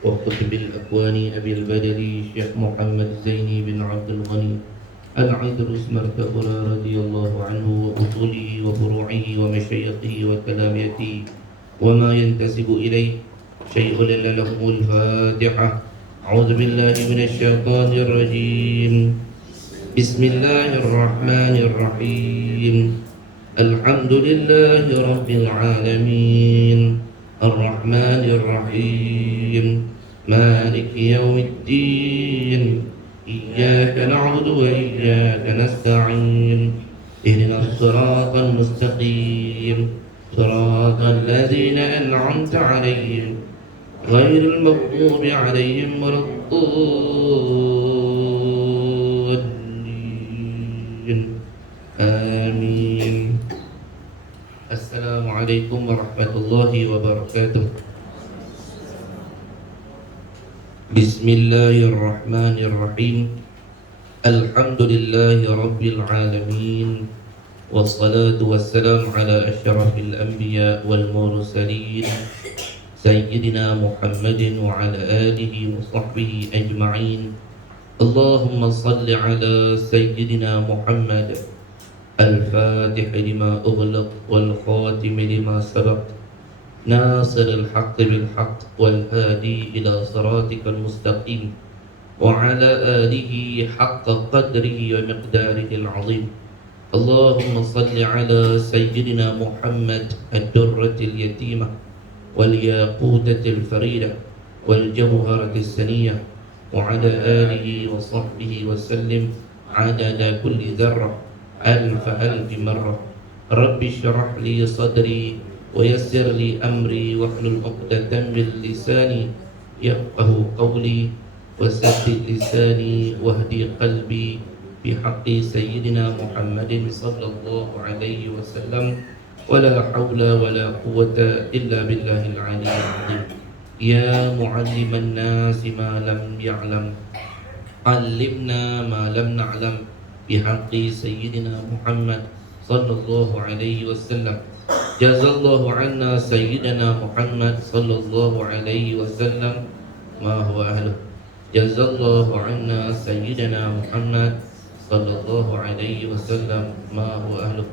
وقطب الأكوان أبي البدر شيخ محمد زيني بن عبد الغني العيدروس مرتبرة رضي الله عنه وأصوله وفروعه ومشايخه وتلاميذه وما ينتسب إليه شيء إلا لهم الفاتحة. أعوذ بالله من الشيطان الرجيم. بسم الله الرحمن الرحيم. الحمد لله رب العالمين الرحمن الرحيم مالك يوم الدين إياك نعبد وإياك نستعين اهدنا الصراط المستقيم صراط الذين أنعمت عليهم غير المغضوب عليهم ولا الضالين آمين. Assalamualaikum warahmatullahi wabarakatuh. Bismillahirrahmanirrahim. Alhamdulillahi rabbil alamin. Wassalatu wassalamu ala asyrafil anbiya wal mursalin Sayyidina Muhammadin wa ala alihi wa sahbihi ajma'in. Allahumma salli ala Sayyidina Muhammad الفاتح لما أغلق والخاتم لما سبق ناصر الحق بالحق والهادي إلى صراطك المستقيم وعلى آله حق قدره ومقداره العظيم. اللهم صل على سيدنا محمد الدرة اليتيمة والياقوتة الفريدة والجوهرة السنية وعلى آله وصحبه وسلم عدد كل ذرة ألف مرة. رب اشرح لي صدري ويسر لي أمري واحلل عقدة من لساني يفقه قولي وسدد لساني واهدي قلبي بحق سيدنا محمد صلى الله عليه وسلم ولا حول ولا قوة إلا بالله العلي العظيم. يا معلم الناس ما لم يعلم علمنا ما لم نعلم بحق سيدنا محمد صلى الله عليه وسلم. جزا الله عنا سيدنا محمد صلى الله عليه وسلم ما هو أهله. جزا الله عنا سيدنا محمد صلى الله عليه وسلم ما هو أهله.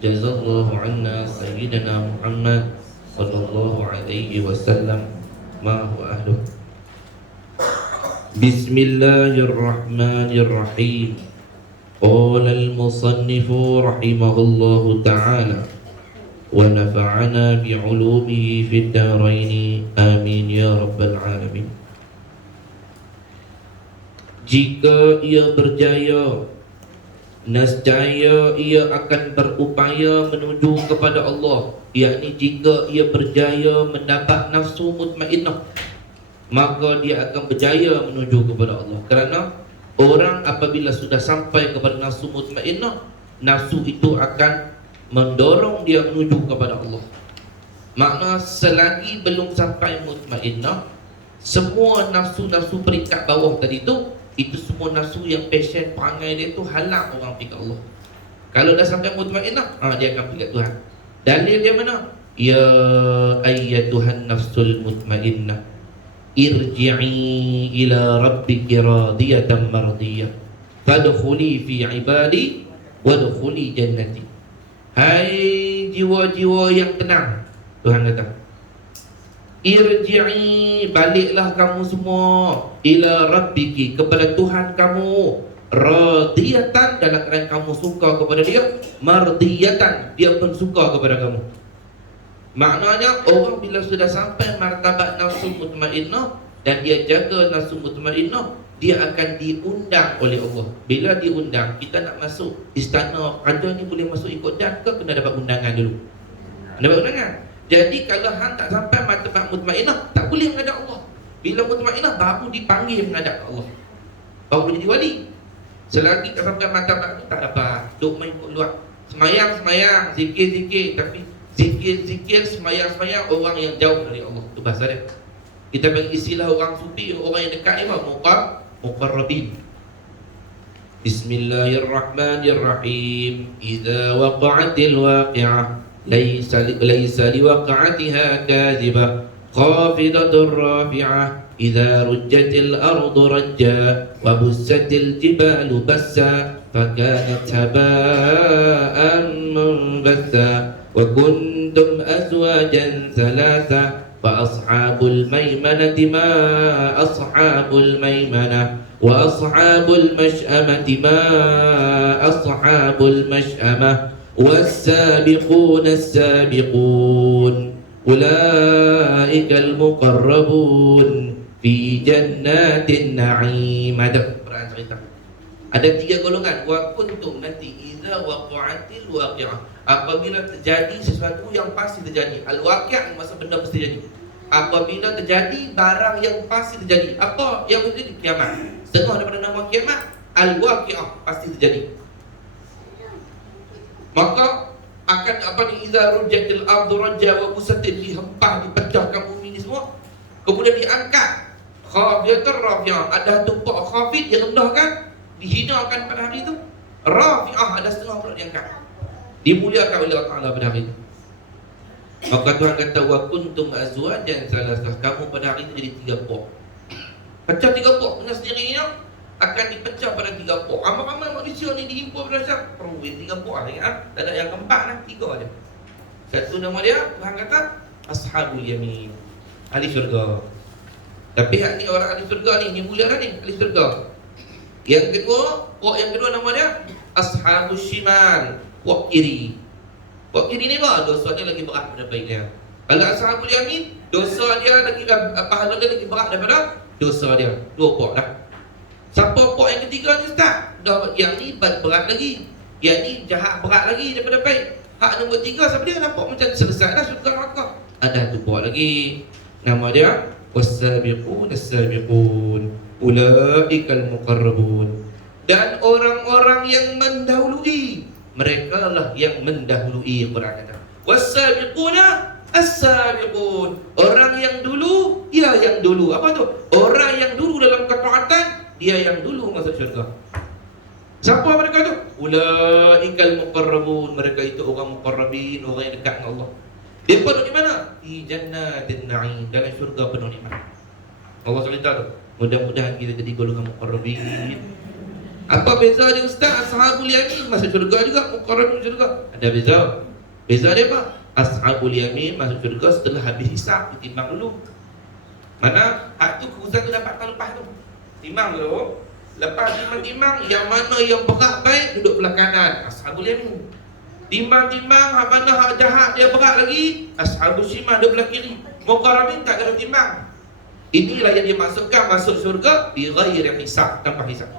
جزا الله عنا سيدنا محمد صلى الله عليه وسلم ما هو أهله. بسم الله الرحمن الرحيم. قال المصنف رحمه الله تعالى ونفعنا بعلومه في الدارين آمين يا رب العالمين. Jika ia berjaya, nescaya ia akan berupaya menuju kepada Allah, yakni jika ia berjaya mendapat nafsu mutmainnah, maka dia akan berjaya menuju kepada Allah. Kerana orang apabila sudah sampai kepada nafsu mutmainnah, nafsu itu akan mendorong dia menuju kepada Allah. Makna selagi belum sampai mutmainnah, semua nafsu-nafsu peringkat bawah tadi itu semua nafsu yang passion perangai dia tu halang orang pergi ke Allah. Kalau dah sampai mutmainnah, dia akan pergi ke Tuhan. Dalil dia mana? Ya ayyatuhan nafsul mutmainnah irji'i ila rabbiki radiyatan mardiyah fadkhuli fi ibadi wadkhuli jannati. Hai jiwa-jiwa yang tenang, Tuhan kata, irji'i, baliklah kamu semua, ila rabbiki, kepada Tuhan kamu, radiyatan, dalam keadaan kamu suka kepada dia, mardiyatan, dia pun suka kepada kamu. Maknanya orang bila sudah sampai martabat nafsu mutmainnah dan dia jaga nafsu mutmainnah, dia akan diundang oleh Allah. Bila diundang, kita nak masuk istana raja ni boleh masuk ikut dan ke kena dapat undangan dulu? Dapat undangan. Jadi kalau hang tak sampai martabat mutmainnah, tak boleh menghadap Allah. Bila mutmainnah baru dipanggil menghadap Allah, baru boleh jadi wali. Selagi tak sampai martabat tu tak dapat. Duk main keluar, semayang, zikir, tapi zikir, semayang orang yang jauh dari Allah. Itu bahasa dia. Kita bagi istilah orang sufi, orang yang dekat ni muqarrabin. Bismillahirrahmanirrahim. Idza waqa'atil waqi'ah laysa liwaqa'atiha kadhibah خافضة رافعة إذا رجت الأرض رجا وبست الجبال بسا فكانت هباء منبثا وكنتم أزواجا ثلاثة فأصحاب الميمنة ما أصحاب الميمنة وأصحاب المشأمة ما أصحاب المشأمة والسابقون السابقون أولئك المقربون في جنات النعيم. Ada Quran cerita. Ada 3 golongan. Wa kuntum nanti idza waqa'atil waqi'ah. Apabila terjadi sesuatu yang pasti terjadi. Al-waqi' maksud benda pasti terjadi. Apabila terjadi barang yang pasti terjadi. Apa yang terjadi? Kiamat. Setengah daripada nama kiamat al-waqi'ah pasti terjadi. Maka akan apa ni, idza rujatil ardu rajja wa busatil, dihempah, dipecahkan bumi ni semua, kemudian diangkat khafiyatur rafi'ah, ada tumpuan khafid yang rendah kan, dihinakan pada hari itu. Rafi'ah ada setengah pula diangkat, dimuliakan oleh Allah Taala pada hari itu. Maka Tuhan kata wa kuntum azwajan salasah, kamu pada hari itu jadi 3 puak. Pecah 3 puak dengan sendirinya akan dipecah pada 3 puak. Ramai-ramai manusia ni dihimpun pada Syam perwin 3 puak lah, ingat? Tak ada yang keempat lah, 3 aja. Satu nama dia Tuhan kata ashabul yamin, ahli syurga. Tapi hak ni orang ahli syurga ni mulia dah ni, ahli syurga. Yang kedua, puak yang kedua nama dia ashabus shimal, puak kiri. Puak kiri ni apa? Dosa dia lagi berat daripada baik dia. Kalau ashabul yamin, dosa dia lagi, pahala dia lagi berat daripada dosa dia. 2 puak dah. Siapa puak yang ketiga ni Ustaz? Dah, yang ni berat lagi, yang ni jahat berat lagi daripada baik. Hak nombor 3 siapa dia? Nampak macam selesai dah syurga neraka. Ada 2 puak lagi. Nama dia was-sabiqun as-sabiqun ulaikal muqarrabun. Dan orang-orang yang mendahului, mereka lah yang mendahului. Quran kata was-sabiquna as-sabiqun, orang yang dulu, dia yang dulu. Apa tu? Orang yang dulu dalam ketaatan, dia yang dulu masuk syurga. Siapa mereka tu? Ulaikal muqarrabun, mereka itu orang muqarrabin, orang yang dekat dengan Allah. Dia duduk di mana? Di jannatin na'im, dalam syurga penuh nikmat. Allah cerita tu, mudah-mudahan kita jadi golongan muqarrabin. Apa beza dia Ustaz? Ashabul yamin masuk syurga juga, muqarrabin syurga. Ada beza. Beza dia apa? Ashabul yamin masuk syurga setelah habis hisab, ditimbang dulu. Mana hak tu keurusan tu dapat tahun lepas tu. Timbang dulu. Lepas timbang-timbang, yang mana yang berat baik duduk belah kanan, ashabul yamin. Timbang-timbang, hak mana hak jahat dia berat lagi, ashabul shimal duduk belah kiri. Muqarrabin tak kena timbang. Inilah yang dimaksudkan masuk syurga bi ghairi hisab, tanpa hisab.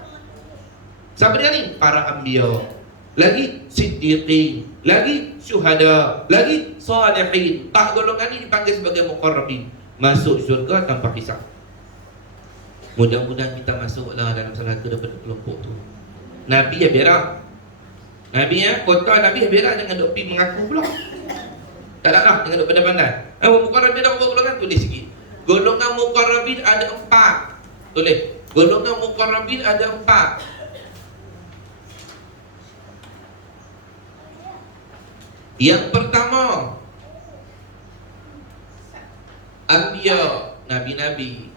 Siapa dia ni? Para anbiya, lagi siddiqin, lagi syuhada, lagi salihin. 4 golongan ni dipanggil sebagai muqarrabin, masuk syurga tanpa hisab. Mudah-mudahan kita masuklah dalam salah satu daripada kelompok tu. Nabi ya berak. Nabi ya, kota Nabi ya berak, jangan duk pi mengaku pula. Tak ada, jangan duk pandai-pandai. Muqarrabin ada berapa golongan? Tulis sikit. Golongan muqarrabin ada 4. Tulis. Golongan muqarrabin ada 4. Yang pertama, anbiya, nabi-nabi.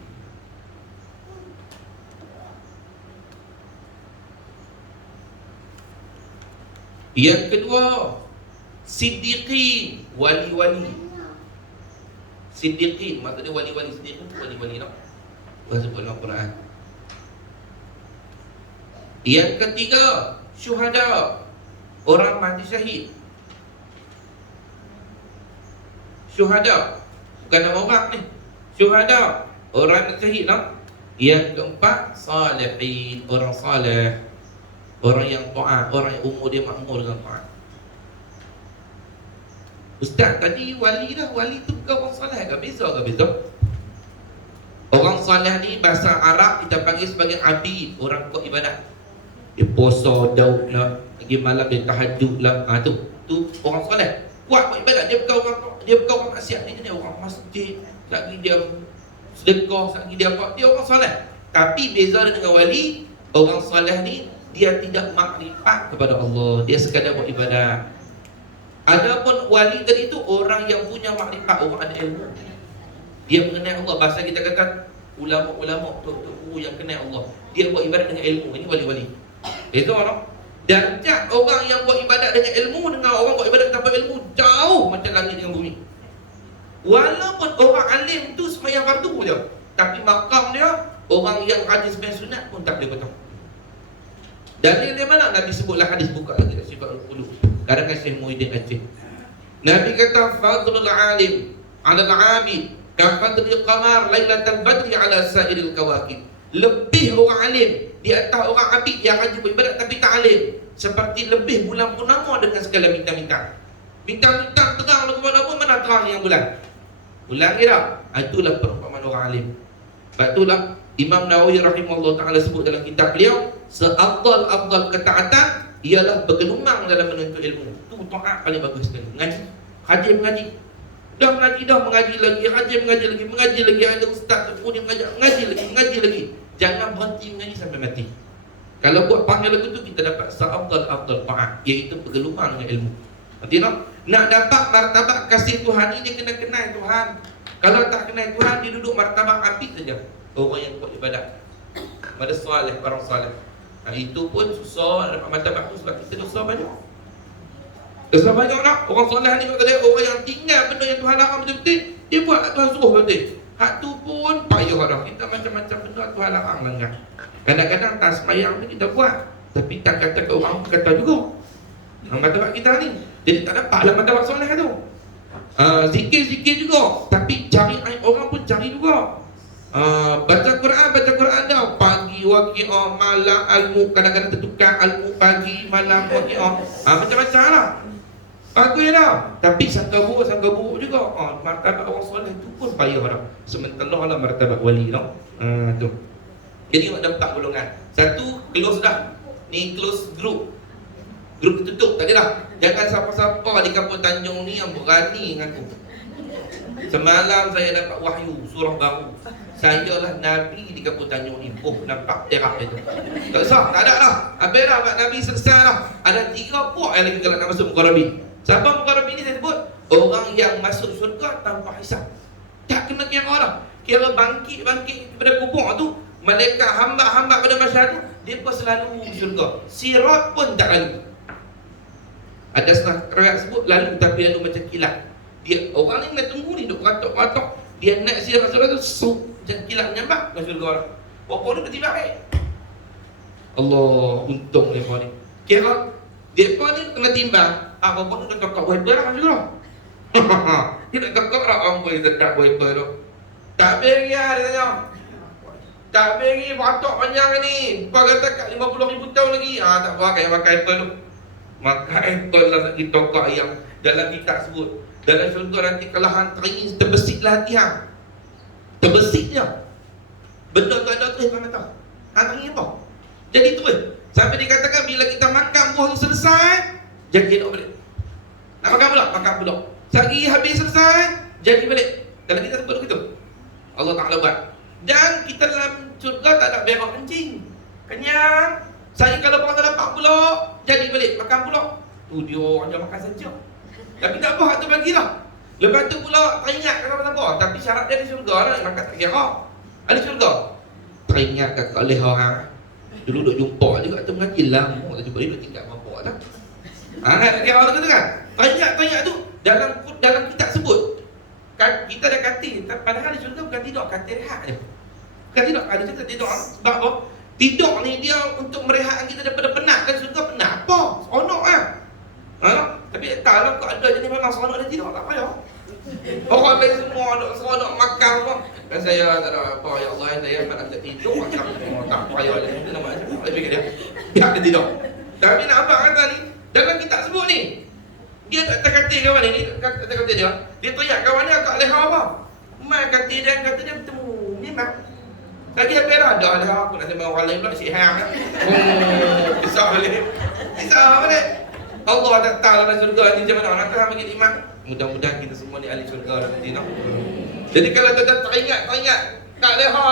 Yang kedua, siddiqin, wali-wali. Siddiqin maksudnya wali-wali, siddiqin wali-wali tak? Allah sebut dalam Quran. Yang ketiga, syuhada, orang mati syahid. Syuhada, bukan nama orang ni. Syuhada, orang syahid tak? Yang keempat, salihin, orang saleh, orang yang taat, orang yang umur dia makmur dengan taat. Ustaz tadi wali dah, wali tu bukan orang saleh ke? Beza ke beza? Orang saleh ni bahasa Arab kita panggil sebagai abid, orang kuat ibadat. Dia puasa daud lah, pagi malam dia tahajud lah. Tu orang saleh. Kuat buat ibadat, dia bukan orang maksiat, dia orang masjid, lagi dia sedekah, lagi dia apa, dia orang saleh. Tapi beza dengan wali, orang saleh ni dia tidak makrifat kepada Allah, dia sekadar buat ibadat. Adapun wali tadi itu orang yang punya makrifat, orang ada ilmu. Dia mengenal Allah. Bahasa kita kata ulama-ulama, tok-tok guru yang kenal Allah, dia buat ibadat dengan ilmu. Ini wali-wali. Itu orang. Darjat orang yang buat ibadat dengan ilmu dengan orang buat ibadat tanpa ilmu jauh macam langit dengan bumi. Walaupun orang alim tu sembahyang fardu je, tapi makam dia orang yang rajin sembahyang sunat pun tak boleh potong. Dalil dia mana? Nabi sebutlah hadis, buka lagi Sifat Al-Qulub karangan Syekh Muhyiddin Aceh. Nabi kata fadlul alim 'ala al-'abid ka fadlil qamar lailatal badri 'ala sa'iril kawakib. Lebih orang alim di atas orang abid yang rajin beribadat tapi tak alim, seperti lebih bulan purnama dengan segala bintang-bintang. Bintang-bintang terang lagu mana terang yang bulan. Bulan ke tak? Itulah perumpamaan orang alim. Sebab itulah Imam Nawawi rahimahullah ta'ala sebut dalam kitab beliau, seafdal-afdal ketaatan ialah bergelumang dalam menuntut ilmu. Itu taat paling bagus sekali. Mengaji, rajin mengaji. Dah mengaji lagi, rajin mengaji lagi. Ada ustaz pun yang mengaji lagi. Jangan berhenti mengaji sampai mati. Kalau buat panggil lagu tu, kita dapat seafdal-afdal taat, iaitu bergelumang dengan ilmu. Nanti nak dapat martabat kasih Tuhan ini, dia kena kenal Tuhan. Kalau tak kenal Tuhan, dia duduk martabat api saja. Orang yang buat ibadat pada soleh, orang soleh. Itu pun susah dapat martabat tu sebab kita dosa banyak. Dosa banyak nak. Orang soleh ni kata orang yang tinggal benda yang Tuhan larang betul-betul, dia buat Tuhan suruh betul. Hak tu pun payah dah. Kita macam-macam benda Tuhan larang langgar. Kadang-kadang tak sembahyang ni kita buat, tapi tak kata ke orang kata juga. Martabat kita ni jadi tak dapat dalam martabat soleh tu. Zikir-zikir juga, tapi cari aib orang pun cari juga. Baca Quran dah. Pagi waqi'ah, malam al-mu, kadang-kadang tertukar al-mu pagi, malam waqi'ah. Macam-macam lah. Bagus dah. Tapi sangka buruk juga. Martabat orang soleh tu pun payah dah. Sementara lah martabat wali dah. Tu. Jadi ada 4 golongan. Satu, close dah. Ni close group. Grup tertutup, tak ada dah. Jangan siapa-siapa di kampung Tanjung ni yang berani dengan aku. Semalam saya dapat wahyu surah baru. Saya lah Nabi di kampung Tanjung ni. Nampak terap itu. Tak usah, tak ada dah. Habis dah, Nabi selesai dah. Ada 3 puak yang lagi kalau nak masuk Muqarabi. Siapa Muqarabi ni saya sebut? Orang yang masuk syurga tanpa hisab. Tak kena kira dah. Kira bangkit daripada kubur tu, malaikat hamba-hamba pada masyarakat tu, dia pun selalu syurga. Sirat pun tak lalu. Ada setengah riwayat sebut lalu, tapi lalu macam kilat. Dia orang ni nak tunggu ni duk beratok-beratok. Dia naik sirat-sirat tu macam kilat menyambar ke syurga orang. Berapa dia bertiba baik. Allah, untung mereka ni. Kira mereka ni kena timbang. Berapa ni dah kakak wiper lah syurga. Dia nak kakak lah amboi sedap wiper tu. Tak beri lah dia tanya. Tak beri beratok panjang ni. Kau kata kat 50,000 tahun lagi. Tak apa, kaya makan wiper tu. Maka Apple lah nak ditokak ayam. Dalam kitab sebut, dalam syurga nanti kalau hang teringin, terbesiklah hati hang. Terbesiknya. Benda tu ada tu hang kata. Hang teringin apa? Jadi tu sampai dikatakan bila kita makan buah tu selesai, jadi nak balik. Nak makan pula? Makan pula. Sehari habis selesai, jadi balik. Dalam kitab sebut begitu. Allah Ta'ala buat. Dan kita dalam syurga tak ada berak kencing. Kenyang. Saya kalau orang tak dapat pula, jadi balik makan pula. Tu dia orang je makan saja. Tapi tak apa, hak tu bagilah. Lepas tu pula teringat kan apa-apa. Tapi syarat dia di syurga lah, makan tak kira. Ada syurga. Teringat kakak leha hang. Dulu duk jumpa juga tu mengaji lama tak jumpa dia duk tinggal apa tak. Kan kira orang tu kan. Teringat tu dalam kitab sebut. Kita dah katil, padahal di syurga bukan tidur, katil rehat je. Bukan tidur, ada cerita tidur. Sebab apa? Tidur ni dia untuk merehatkan kita daripada penat. Dan syurga penat apa? Seronok lah. Tapi tak lah, kau ada jenis memang seronok dia tidur, tak payah. Orang lain semua ada seronok makan semua. Dan saya tak ada apa, ya Allah, saya nak tidur makan semua. Tak payah dia. Itu nama macam mana fikir dia? Biar dia tidur. Tapi nak apa kata ni? Dalam kitab sebut ni, dia tak terkatil kawan ni, kata dia. Dia teriak kawan dia agak leha apa? Mai kata dia bertemu. Memang. Lagi habis dah ada aku nak sembang orang lain pula si hang kan. Pisah balik. Allah tak tahu dalam syurga ni macam mana. Nak tahu bagi nikmat. Mudah-mudahan kita semua ni ahli syurga nanti nak. Jadi kalau kita teringat tak leha,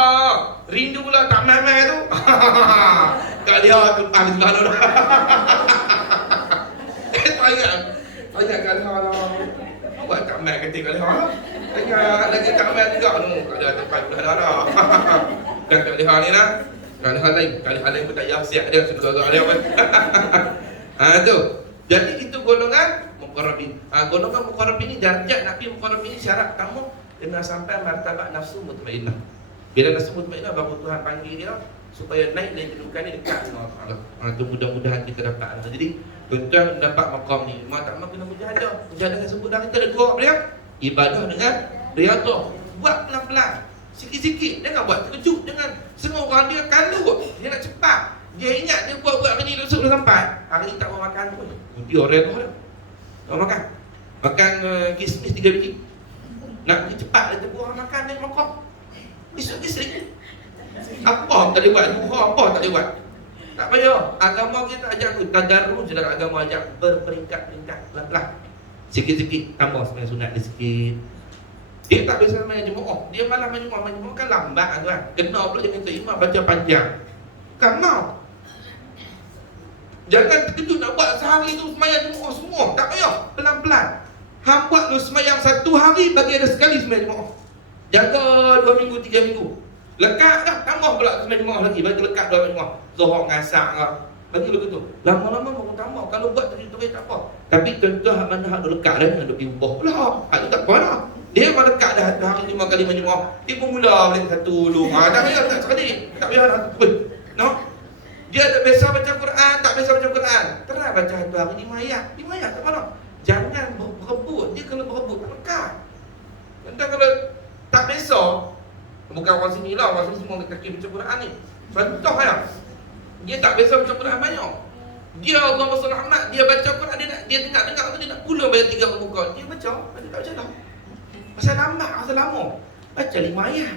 rindu pula tak mai-mai tu. Tak leha tu ahli syurga dah. Teringat kan leha dah. Buat tak mai ketika leha. Banyak lagi kat Amal juga tu. Tak ada tempat pula dah. Bukan kat Leha ni lah. Kat Leha lain. Kat Leha lain pun tak payah siap dia. Sudah-sudah dia apa. Tu. Jadi itu golongan muqarrabin. Golongan muqarrabin ni darjat Nabi muqarrabin ni syarat pertama kena sampai martabat nafsu mutmainnah. Bila nafsu mutmainnah baru Tuhan panggil dia supaya naik dari kedudukan ni dekat dengan Allah Taala. Tu mudah-mudahan kita dapat. Jadi tuan-tuan dapat maqam ni. Mak tak mau kena mujahadah. Mujahadah yang sebut dah kita ada dua apa dia? Ibadah dengan riyadhah. Buat pelan-pelan. Sikit-sikit. Jangan buat terkejut dengan semua orang dia kalut. Dia nak cepat. Dia ingat dia buat hari ni besok dah sampai. Hari ni tak mau makan pun. Dia riyadhah dah. Tak makan. Makan kismis 3 biji. Nak pergi cepat dia terbuang makan dia makan. Bisik-bisik. Apa tak boleh buat? Apa tak boleh buat? Tak payah. Agama kita ajar tu tadarruj dalam agama ajar berperingkat-peringkat pelan-pelan. Sikit-sikit tambah sembahyang sunat dia sikit. Dia tak biasa sembahyang Jumaat. Dia malam malam Jumaat kan lambat tuan. Kena pula dia minta imam baca panjang. Kan mau. Jangan terkejut nak buat sehari tu sembahyang Jumaat semua. Tak payah. Pelan-pelan. Hang buat lu sembahyang 1 hari bagi ada sekali sembahyang Jumaat. Jaga 2 minggu 3 minggu. Lekat dah, tambah pula sembahyang Jumaat lagi, bagi lekat 2 Jumaat. Zuhur ngasak ke. Bagi begitu. Lama-lama baru tambah. Kalau buat terus tak apa. Tapi tuan-tuan hak mana hak duk lekat dah nak pergi ubah pula. Hak tu tak apa dah. Dia memang lekat dah hari 5 kali Jumaat. Dia pun mula balik satu dulu. Tak payah tak sekali. Tak payah dah. No. Dia tak biasa baca Quran, tak biasa baca Quran. Terus baca satu hari 5 ayat. 5 ayat tak apa dah. Jangan berebut. Dia kalau berebut tak lekat. Tuan-tuan kalau tak biasa, bukan orang sini lah, orang sini semua kaki baca Quran ni. Contoh ya, dia tak biasa baca Quran banyak. Dia Allahumma salli Muhammad, dia baca Quran, dia dengar tu dia nak pula baca 3 muka. Dia baca tak baca dah. Pasal lambat, pasal lama. Baca 5 ayat.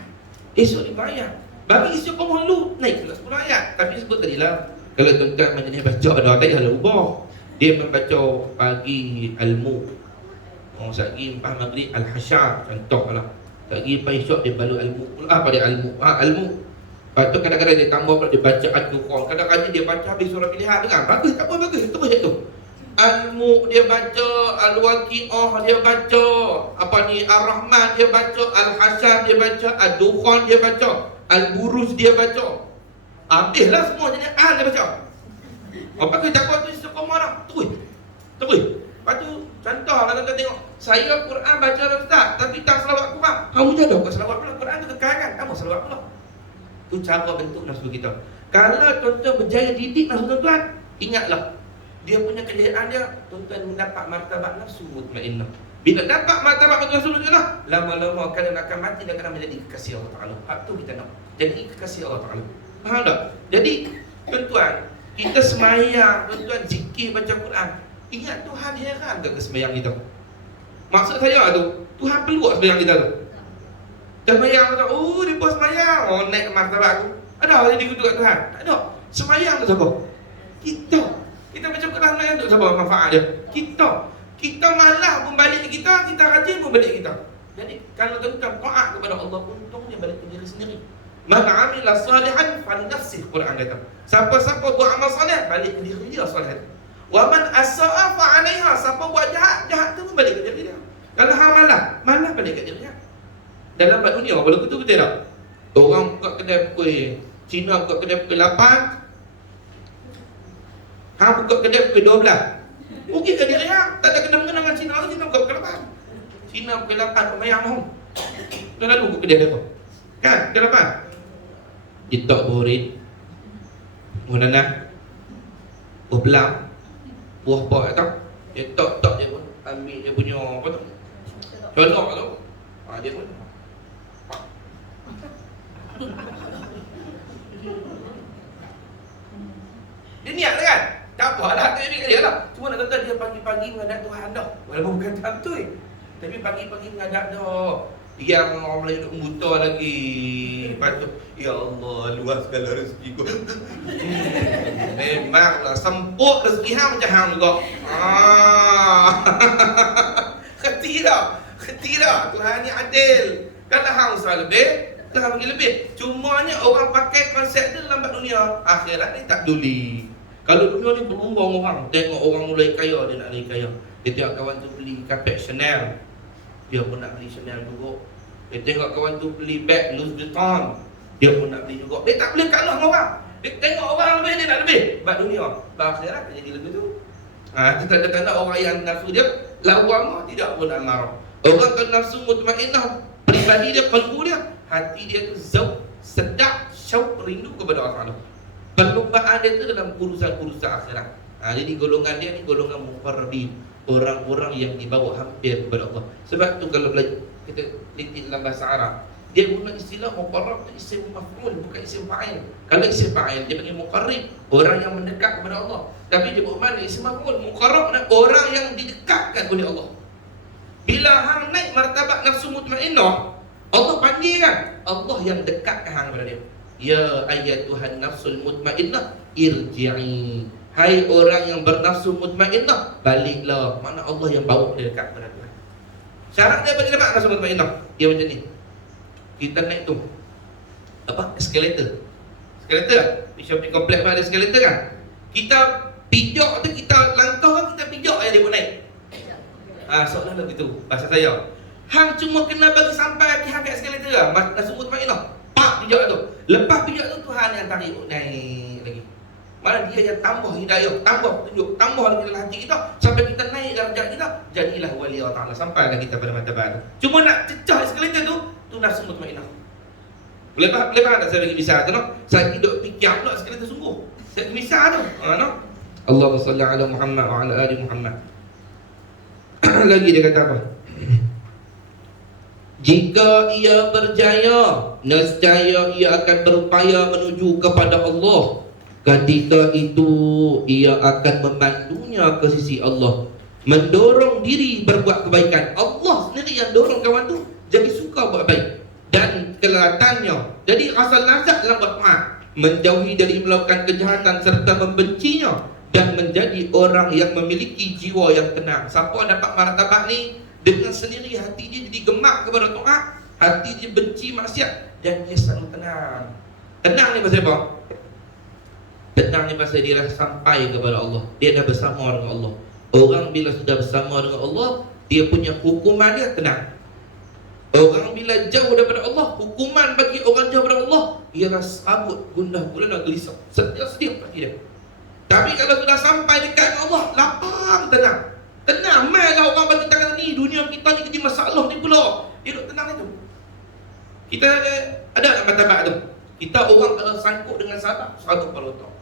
Esok 5 ayat. Bagi isi kamu lu naik pula 10 ayat. Tapi sebut tadi lah, kalau tuan-tuan majlis baca dah tak payah ubah. Dia membaca pagi al-mu. Sagi lepas maghrib al-hasyar, contohlah. Sagi lepas esok dia balu al-mu. Apa dia al-mu? Al-mu. Lepas tu kadang-kadang dia tambah pula dia baca ad-dukhon. Kadang-kadang dia baca habis surah pilihan tu kan. Bagus, tak apa bagus. Terus je tu. Al-mu dia baca, al-waqi'ah dia baca, apa ni ar-rahman dia baca, al-hasyar dia baca, ad-dukhon dia baca, al-buruj dia baca. Habislah semua jadi al dia baca. Apa tu tak apa tu suka marah. Terus. Lepas tu contoh kalau tuan tengok, saya Quran baca dah ustaz, tapi tak selawat Quran. Kamu jadah kau selawat pula. Quran tu kekal kan? Kamu selawat pula. Tu cara bentuk nafsu kita. Kalau tuan-tuan berjaya didik nafsu tuan-tuan, ingatlah dia punya kejayaan dia, tuan-tuan mendapat martabat nafsu mutmainnah. Bila dapat martabat nafsu mutmainnah, lama-lama kalian akan mati dan akan menjadi kekasih Allah Taala. Hak tu kita nak. Jadi kekasih Allah Taala. Faham tak? Jadi tuan-tuan, kita semayang, tuan-tuan zikir baca Quran. Ingat Tuhan heran ke sembahyang kita? Maksud saya tu, Tuhan perlu sembahyang kita tu. Dan sembahyang tu, dia pun sembahyang. Naik martabat aku. Ada orang yang dikutuk kat Tuhan? Tak ada. Sembahyang tu siapa? Kita. Kita baca Quran sembahyang tu siapa manfaat dia? Kita malah pun balik kita rajin pun balik kita. Jadi kalau tuan-tuan taat kepada Allah, untungnya balik ke diri sendiri. Man amila salihan falinafsih, Quran kata. Siapa-siapa buat amal soleh, balik ke diri dia soleh. Wa man asaa fa 'alaiha, siapa buat jahat tu pun balik ke diri dia. Kalau hang malah balik ke diri dia. Dalam dunia kalau betul betul tak? Orang buka kedai kuih, Cina buka kedai pukul 8, hang buka kedai pukul 12. Okey ke diri hang? Tak ada kena-mengena dengan Cina tu, Cina buka pukul 8. Cina pukul 8 pemayang hang. Dah lalu buka kedai dia. Kan? Pukul 8. Ditok borit. Munanah. Buah belang. Buah apa tak? Dia tok dia pun ambil dia punya apa tu? Colok tu. Dia pun. Dia niat kan? Tak apalah, tak jadi dia lah. Cuma nak kata dia pagi-pagi menghadap Tuhan dah. Walaupun bukan tantui. Tapi pagi-pagi menghadap dah. Yang orang Melayu duk buta lagi. Lepas tu, ya Allah, luas segala rezeki ku. Memanglah semput rezeki hang macam hang juga. Kerti dah. Tuhan ni adil. Kalau hang usaha lebih, Tuhan bagi lebih. Cumanya orang pakai konsep tu lambat dunia. Akhirat ni tak peduli. Kalau dunia ni berbumbung orang, tengok orang mulai kaya, dia nak lagi kaya. Dia tengok kawan tu beli kapet Chanel. dia pun nak beli Chanel juga. Dia tengok kawan tu beli beg Louis Vuitton, dia pun nak beli juga. Dia tak boleh kalah dengan orang. Dia tengok orang lebih, dia nak lebih. Sebab dunia, sebab akhirat tak jadi lebih tu. Itu tanda-tanda orang yang nafsu dia lawamah, tidak pun amarah. Orang kalau nafsu mutmainnah, pribadi dia, kalbu dia, hati dia tu zauq, sedap, syauq, rindu kepada Allah Taala. Perlumbaan dia tu dalam urusan-urusan akhirat. Jadi golongan dia ni golongan muqarrabin, orang-orang yang dibawa hampir kepada Allah. Sebab tu kalau belajar kita teliti dalam bahasa Arab, dia guna istilah muqarrab tu isim maf'ul, bukan isim fa'il. Kalau isim fa'il dia panggil muqarrib, orang yang mendekat kepada Allah. Tapi dia buat mana isim maf'ul? Muqarrab adalah orang yang didekatkan oleh Allah. Bila hang naik martabat nafsu mutmainnah, Allah panggil kan, Allah yang dekatkan hang kepada dia. Ya ayyatuhan nafsul mutmainnah irji'i. Hai orang yang bernafsu mutmainnah, baliklah. Mana Allah yang bawa dia dekat kepada Tuhan. Syarat dia bagi dapat nafsu mutmainnah, dia macam ni. Kita naik tu apa? Eskalator. Eskalator. Di shopping kompleks ada eskalator kan? Kita pijak tu, kita langkah kan, kita pijak aja dia buat naik. Soalan begitu bahasa saya. Hang cuma kena bagi sampai hang kat eskalator lah. Nafsu mutmainnah. Pak pijak tu. Lepas pijak tu Tuhan yang tarik naik lagi. Mana dia yang tambah hidayah, tambah petunjuk, tambah lagi dalam hati kita sampai kita naik darjat kita, jadilah wali Allah Taala, sampailah kita pada martabat tu. Cuma nak cecah eskalator tu nafsu mutmainnah. Boleh faham tak saya bagi misal tu, no? Saya hidup fikir pula eskalator sungguh. Saya bagi misal tu. No? Allahumma salli ala Muhammad wa ala ali Muhammad. Lagi dia kata apa? Jika ia berjaya, nescaya ia akan berupaya menuju kepada Allah. Ketika itu ia akan memandunya ke sisi Allah, mendorong diri berbuat kebaikan. Allah sendiri yang dorong kawan tu jadi suka buat baik, dan kelatannya jadi rasa lazat dalam buat maaf, menjauhi dari melakukan kejahatan serta membencinya, dan menjadi orang yang memiliki jiwa yang tenang. Siapa dapat martabat ni, dengan sendiri hati dia jadi gemak kepada taat, hati dia benci maksiat, dan dia selalu tenang. Tenang ni pasal apa? Tenang ni pasal dia dah sampai kepada Allah, dia dah bersama dengan Allah. Orang bila sudah bersama dengan Allah, dia punya hukuman dia tenang. Orang bila jauh daripada Allah, hukuman bagi orang jauh daripada Allah ialah serabut, gundah gulana, gelisah, sedih hati dia. Tapi kalau sudah sampai dekat Allah, lapang, tenang. Tenang, mainlah orang bagi tangan ni, dunia kita ni kerja masalah ni pula. Dia duduk tenang itu. Kita ada tak martabat tu? Kita orang kalau sangkut dengan sahabat, serabut kepala otak.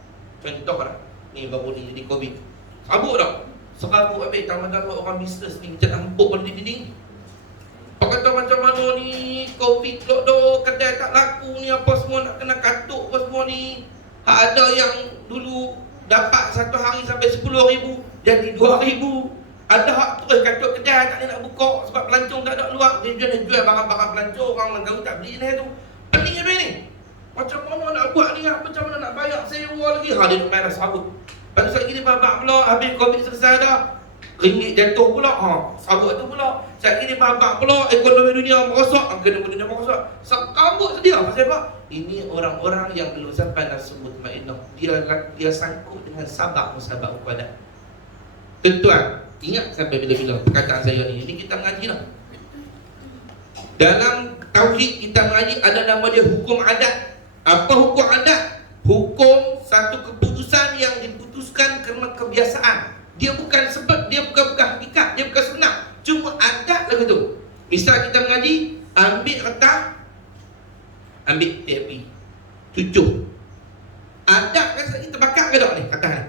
Contoh lah, ni baru ni jadi COVID, serabut tak? Serabut habis, tambah-tambah orang bisnes ni macam nak empuk pada dinding. Apa kata macam mana ni, COVID pula dah, kedai tak laku ni, apa semua nak kena katuk apa semua ni. Ada yang dulu dapat satu hari sampai 10,000 jadi 2,000. Ada hak terus katuk kedai tak nak buka sebab pelancong tak ada luar. Dia jual barang-barang pelancong, orang Langkawi tak beli ni tu. Pening habis ni. Macam mana nak buat ni, macam mana nak bayar sewa lagi. Dia nak main dah serabut. Lepas tu sekali ni babak pula, habis COVID selesai dah, ringgit jatuh pula, serabut tu pula. Sekali ni babak pula, ekonomi dunia merosot, ekonomi dunia merosot. Serabut sedia. Pasal apa? Ini orang-orang yang belum sampai nafsu mutmainnah. Dia sangkut dengan sabak-musabak ubadat. Tuan-tuan, ingat sampai bila-bila perkataan saya ni. Ini kita mengaji lah. Dalam tauhid kita mengaji ada nama dia hukum adat. Apa hukum adat? Hukum satu keputusan yang diputuskan kerana kebiasaan. Dia bukan sebab, dia bukan hakikat, dia bukan sebenar. Cuma adat lah gitu. Misal kita mengaji, ambil kertas, ambil api, cucuk. Adat kan kita bakar ke tak ni kertas ni?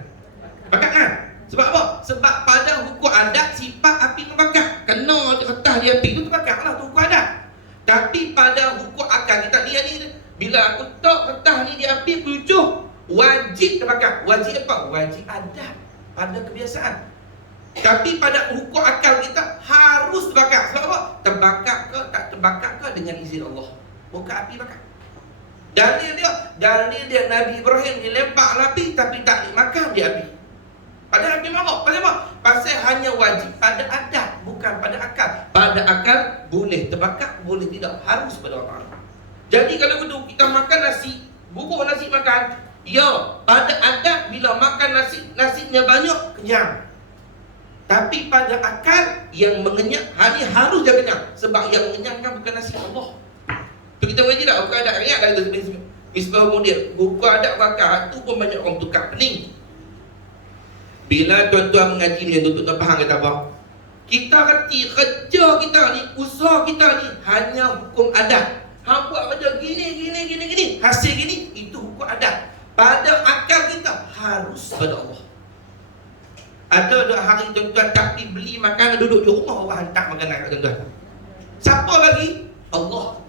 Bakar kan? Sebab apa? Sebab pada hukum adat sifat api membakar. Kena kertas di api tu terbakar lah, tu hukum adat. Tapi pada hukum akal kita lihat ni, bila aku tok kertas ni di api, cucuk, wajib terbakar. Wajib apa? Wajib adat pada kebiasaan. Tapi pada hukum akal kita harus terbakar. Sebab apa? Terbakar ke tak terbakar ke dengan izin Allah. Bukan api bakar. Dalil dia Nabi Ibrahim dilempar api tapi tak dimakan di api. Pada api marah. Pasal apa? Pasal hanya wajib pada adat, bukan pada akal. Pada akal boleh terbakar, boleh tidak, harus pada Allah Taala. Jadi kalau begitu kita makan nasi, bubur nasi makan, ya, pada adat bila makan nasi, nasinya banyak, kenyang. Tapi pada akal yang mengenyang, ni harus dia kenyang. Sebab yang mengenyangkan bukan nasi Allah. Tu kita mengaji tak? Bukan ada ingat kata Misbah Munir. Buku adab bakar tu pun banyak orang tukar pening. Bila tuan-tuan mengaji macam tu, tuan-tuan faham kata apa? Kita reti kerja kita ni, usaha kita ni hanya hukum adat. Hang buat kerja gini, hasil gini, itu hukum adat. Pada akal kita harus pada Allah. Ada hari tuan-tuan tak pergi beli makanan, duduk di rumah orang hantar makanan kat tuan-tuan. Siapa lagi? Allah.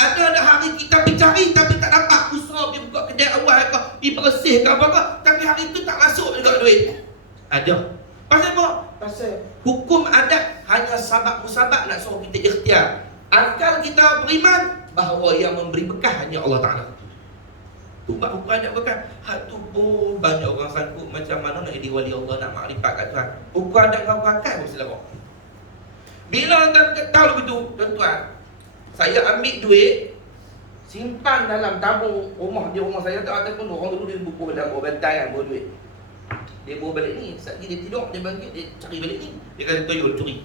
Ada hari kita pergi cari tapi tak dapat. Usaha pergi buka kedai awal ke, pergi bersih ke apa-apa, tapi hari tu tak masuk juga duit. Ada. Pasal apa? Pasal hukum adat hanya sabab musabab nak suruh kita ikhtiar. Akal kita beriman bahawa yang memberi berkah hanya Allah Ta'ala. Tu hukum adat berkah. Hak tu pun banyak orang sangkut macam mana nak jadi wali Allah, nak makrifat kat Tuhan. Hukum adat dengan hukum akal pun selawak. Bila tuan tahu begitu, tuan-tuan, saya ambil duit, simpan dalam tabung rumah saya tak ataupun orang dulu dia buku dalam bawah bantai kan, bawa duit. Dia bawa balik ni, saat dia tidur, dia bangkit, dia cari balik ni. Dia kata toyol curi.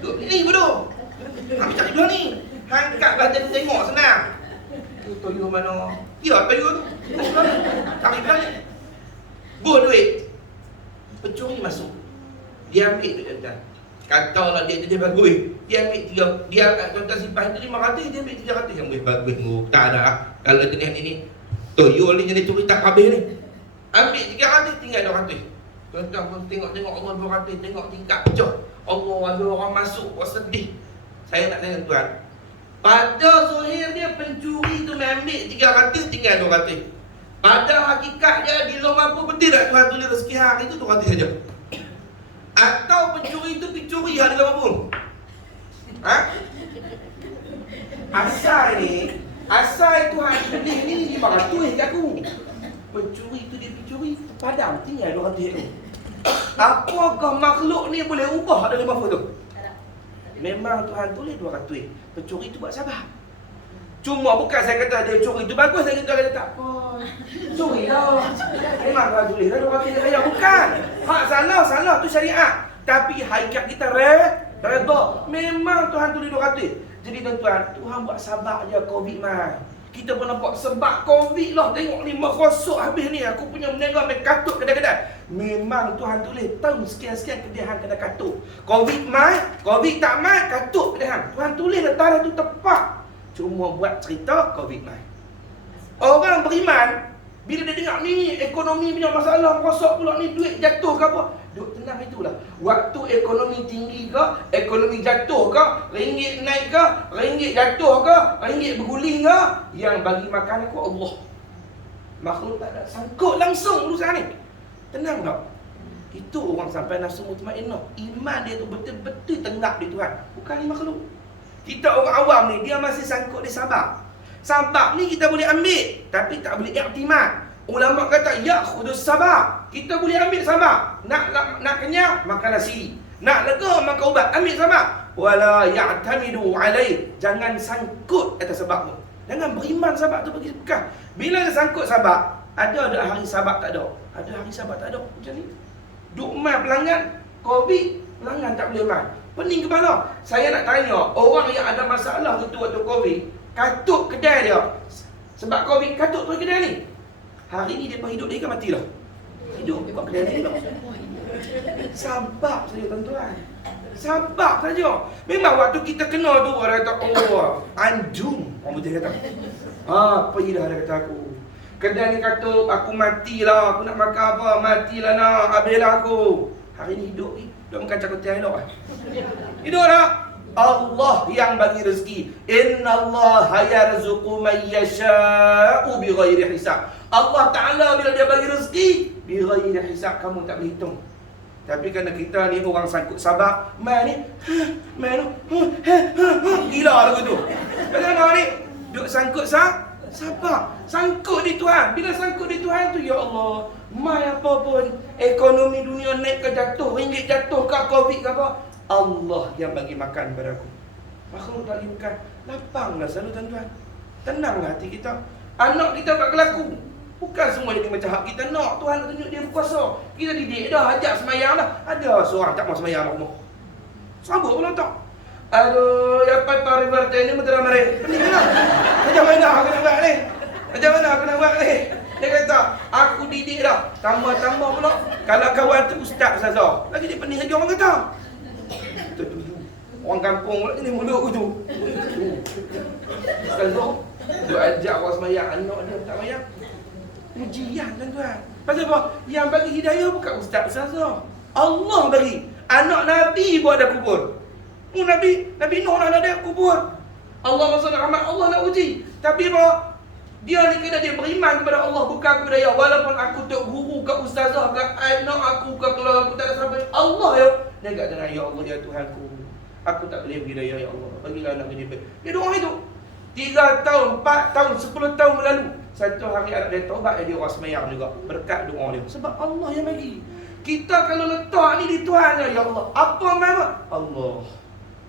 Duduk balik ni bodoh. Habis cari dua ni. Angkat badan tengok senang. Tu toyol mana? Ya, toyol tu. Cari balik. Bawa duit. Pencuri masuk. Dia ambil duit tuan-tuan. Katalah dia bagus. Dia ambil 3, dia tuan-tuan simpan itu 500, dia ambil 300 yang bagus. Tak ada lah. Kalau jenis ni toyol ni jenis curi tak habis ni. Ambil 300, tinggal 200. Tuan-tuan pun tengok Allah 200, tengok tingkat pecah. Allah ada orang masuk, orang sedih. Saya nak tanya tuan, pada zahir dia pencuri tu ambil 300, tinggal 200. Pada hakikat dia di luar mampu, betul tak Tuhan tulis rezeki hari tu 200 saja? Atau pencuri tu pencuri hari 50? Ha? Asal Tuhan tulis ni 500 kat aku. Pencuri tu dia pencuri, padam tinggal 200 tu. Apakah makhluk ni boleh ubah dari apa tu? Memang Tuhan tulis 200. Pencuri tu buat sabar. Cuma bukan saya kata dia curi tu bagus, saya kata tak apa. Curi lah. Memang Tuhan tulis dah 200 saya bukan. Hak salah tu syariat. Tapi hakikat kita redha. Memang Tuhan tulis 200. Jadi tuan-tuan, Tuhan buat sabar je Covid mai. Kita pun nampak sebab Covid lah. Tengok ni merosot habis ni. Aku punya menengah main katut kedai-kedai. Memang Tuhan tulis tahun sekian-sekian kedai hang kena katut. Covid mai, Covid tak mai, katut kedai hang. Tuhan tulis dah tarikh tu tepat. Cuma buat cerita Covid mai. Orang beriman, bila dia dengar ni ekonomi punya masalah, merosot pula ni, duit jatuh ke apa, duk tenang itulah. Waktu ekonomi tinggi ke, ekonomi jatuh ke, ringgit naik ke, ringgit jatuh ke, ringgit berguling ke, yang bagi makan aku Allah. Makhluk tak ada sangkut langsung urusan ni. Tenang tak? Itu orang sampai nafsu mutmainnah. Iman dia tu betul-betul tenggap di Tuhan. Bukan ni makhluk. Kita orang awam ni, dia masih sangkut di sabab. Sabab ni kita boleh ambil, tapi tak boleh iktimad. Ulama kata, ya khudus sabab. Kita boleh ambil sabab. Nak kenyang, makan nasi. Nak lega, makan ubat. Ambil sabab. Wala ya'tamidu alaih. Jangan sangkut atas sebab tu. Jangan beriman sabab tu bagi bekah. Bila dia sangkut sabab, ada hari sabab tak ada. Ada hari sabab tak ada. Macam ni. Duk mai pelanggan, Covid, pelanggan tak boleh mai. Pening kepala. Saya nak tanya, orang yang ada masalah itu waktu Covid, katut kedai dia. Sebab Covid, katut tu kedai ni. Hari ni dia hidup dia kan mati dah. Hidup buat kedai ni dah. Sabab saja tuan-tuan. Sabab saja. Memang waktu kita kena tu orang kata, oh, anjung. Orang putih kata. Pergi dah dia kata aku. Kedai ni katut, aku matilah. Aku nak makan apa? Matilah nak. Habislah aku. Hari ni hidup ni. Duk makan cakutan elok kan? Hidup tak? Allah yang bagi rezeki. Innallaha yarzuqu man yasha'u bighairi hisab. Allah Ta'ala bila dia bagi rezeki bighairi hisab, kamu tak boleh hitung. Tapi kerana kita ni orang sangkut sabar, mai gila lagu tu. Kenapa ni? Duk sangkut sabar. Sangkut di Tuhan. Bila sangkut di Tuhan tu, ya Allah, mai apa pun, ekonomi dunia naik ke jatuh, ringgit jatuh ke, Covid ke apa, Allah yang bagi makan kepada aku. Makhluk tak boleh makan. Lapanglah selalu tuan-tuan. Tenanglah hati kita. Anak kita tak kelaku. Bukan semua jadi macam hak kita nak. Tuhan nak tunjuk dia berkuasa. Kita didik dah, ajak semayang dah. Ada seorang tak mau semayang nak rumah. Sambut pula tak. Aduh, ya patah river ni betul mari. Pening lah. Macam mana aku nak buat ni? Macam mana aku nak buat ni? Dia kata, aku didik dah. Tambah-tambah pula. Kalau kawan tu ustaz Ustazah. Lagi dia pening lagi orang kata. Orang kampung pula ni mulut aku tu. Ustazah, dia ajak orang semayang. Anak dia tak semayang. Ujian tuan-tuan. Pasal apa? Yang bagi hidayah bukan ustaz Ustazah. Allah bagi. Anak Nabi buat ada kubur. Nabi Nuh nak ada kubur. Allah SWT rahmat Allah nak uji. Tapi apa? Dia ni kena dia beriman kepada Allah, bukan kepada dia. Walaupun aku tok guru ke ustazah ke anak aku ke keluarga aku tak ada siapa. Allah ya. Dia kata ya Allah ya Tuhanku. Aku tak boleh bagi dia ya Allah. Bagilah anak dia baik. Dia doa itu. 3 tahun, 4 tahun, 10 tahun berlalu. Satu hari anak dia taubat, dia orang semayang juga berkat doa dia. Sebab Allah yang bagi. Kita kalau letak ni di Tuhan ya Allah. Apa memang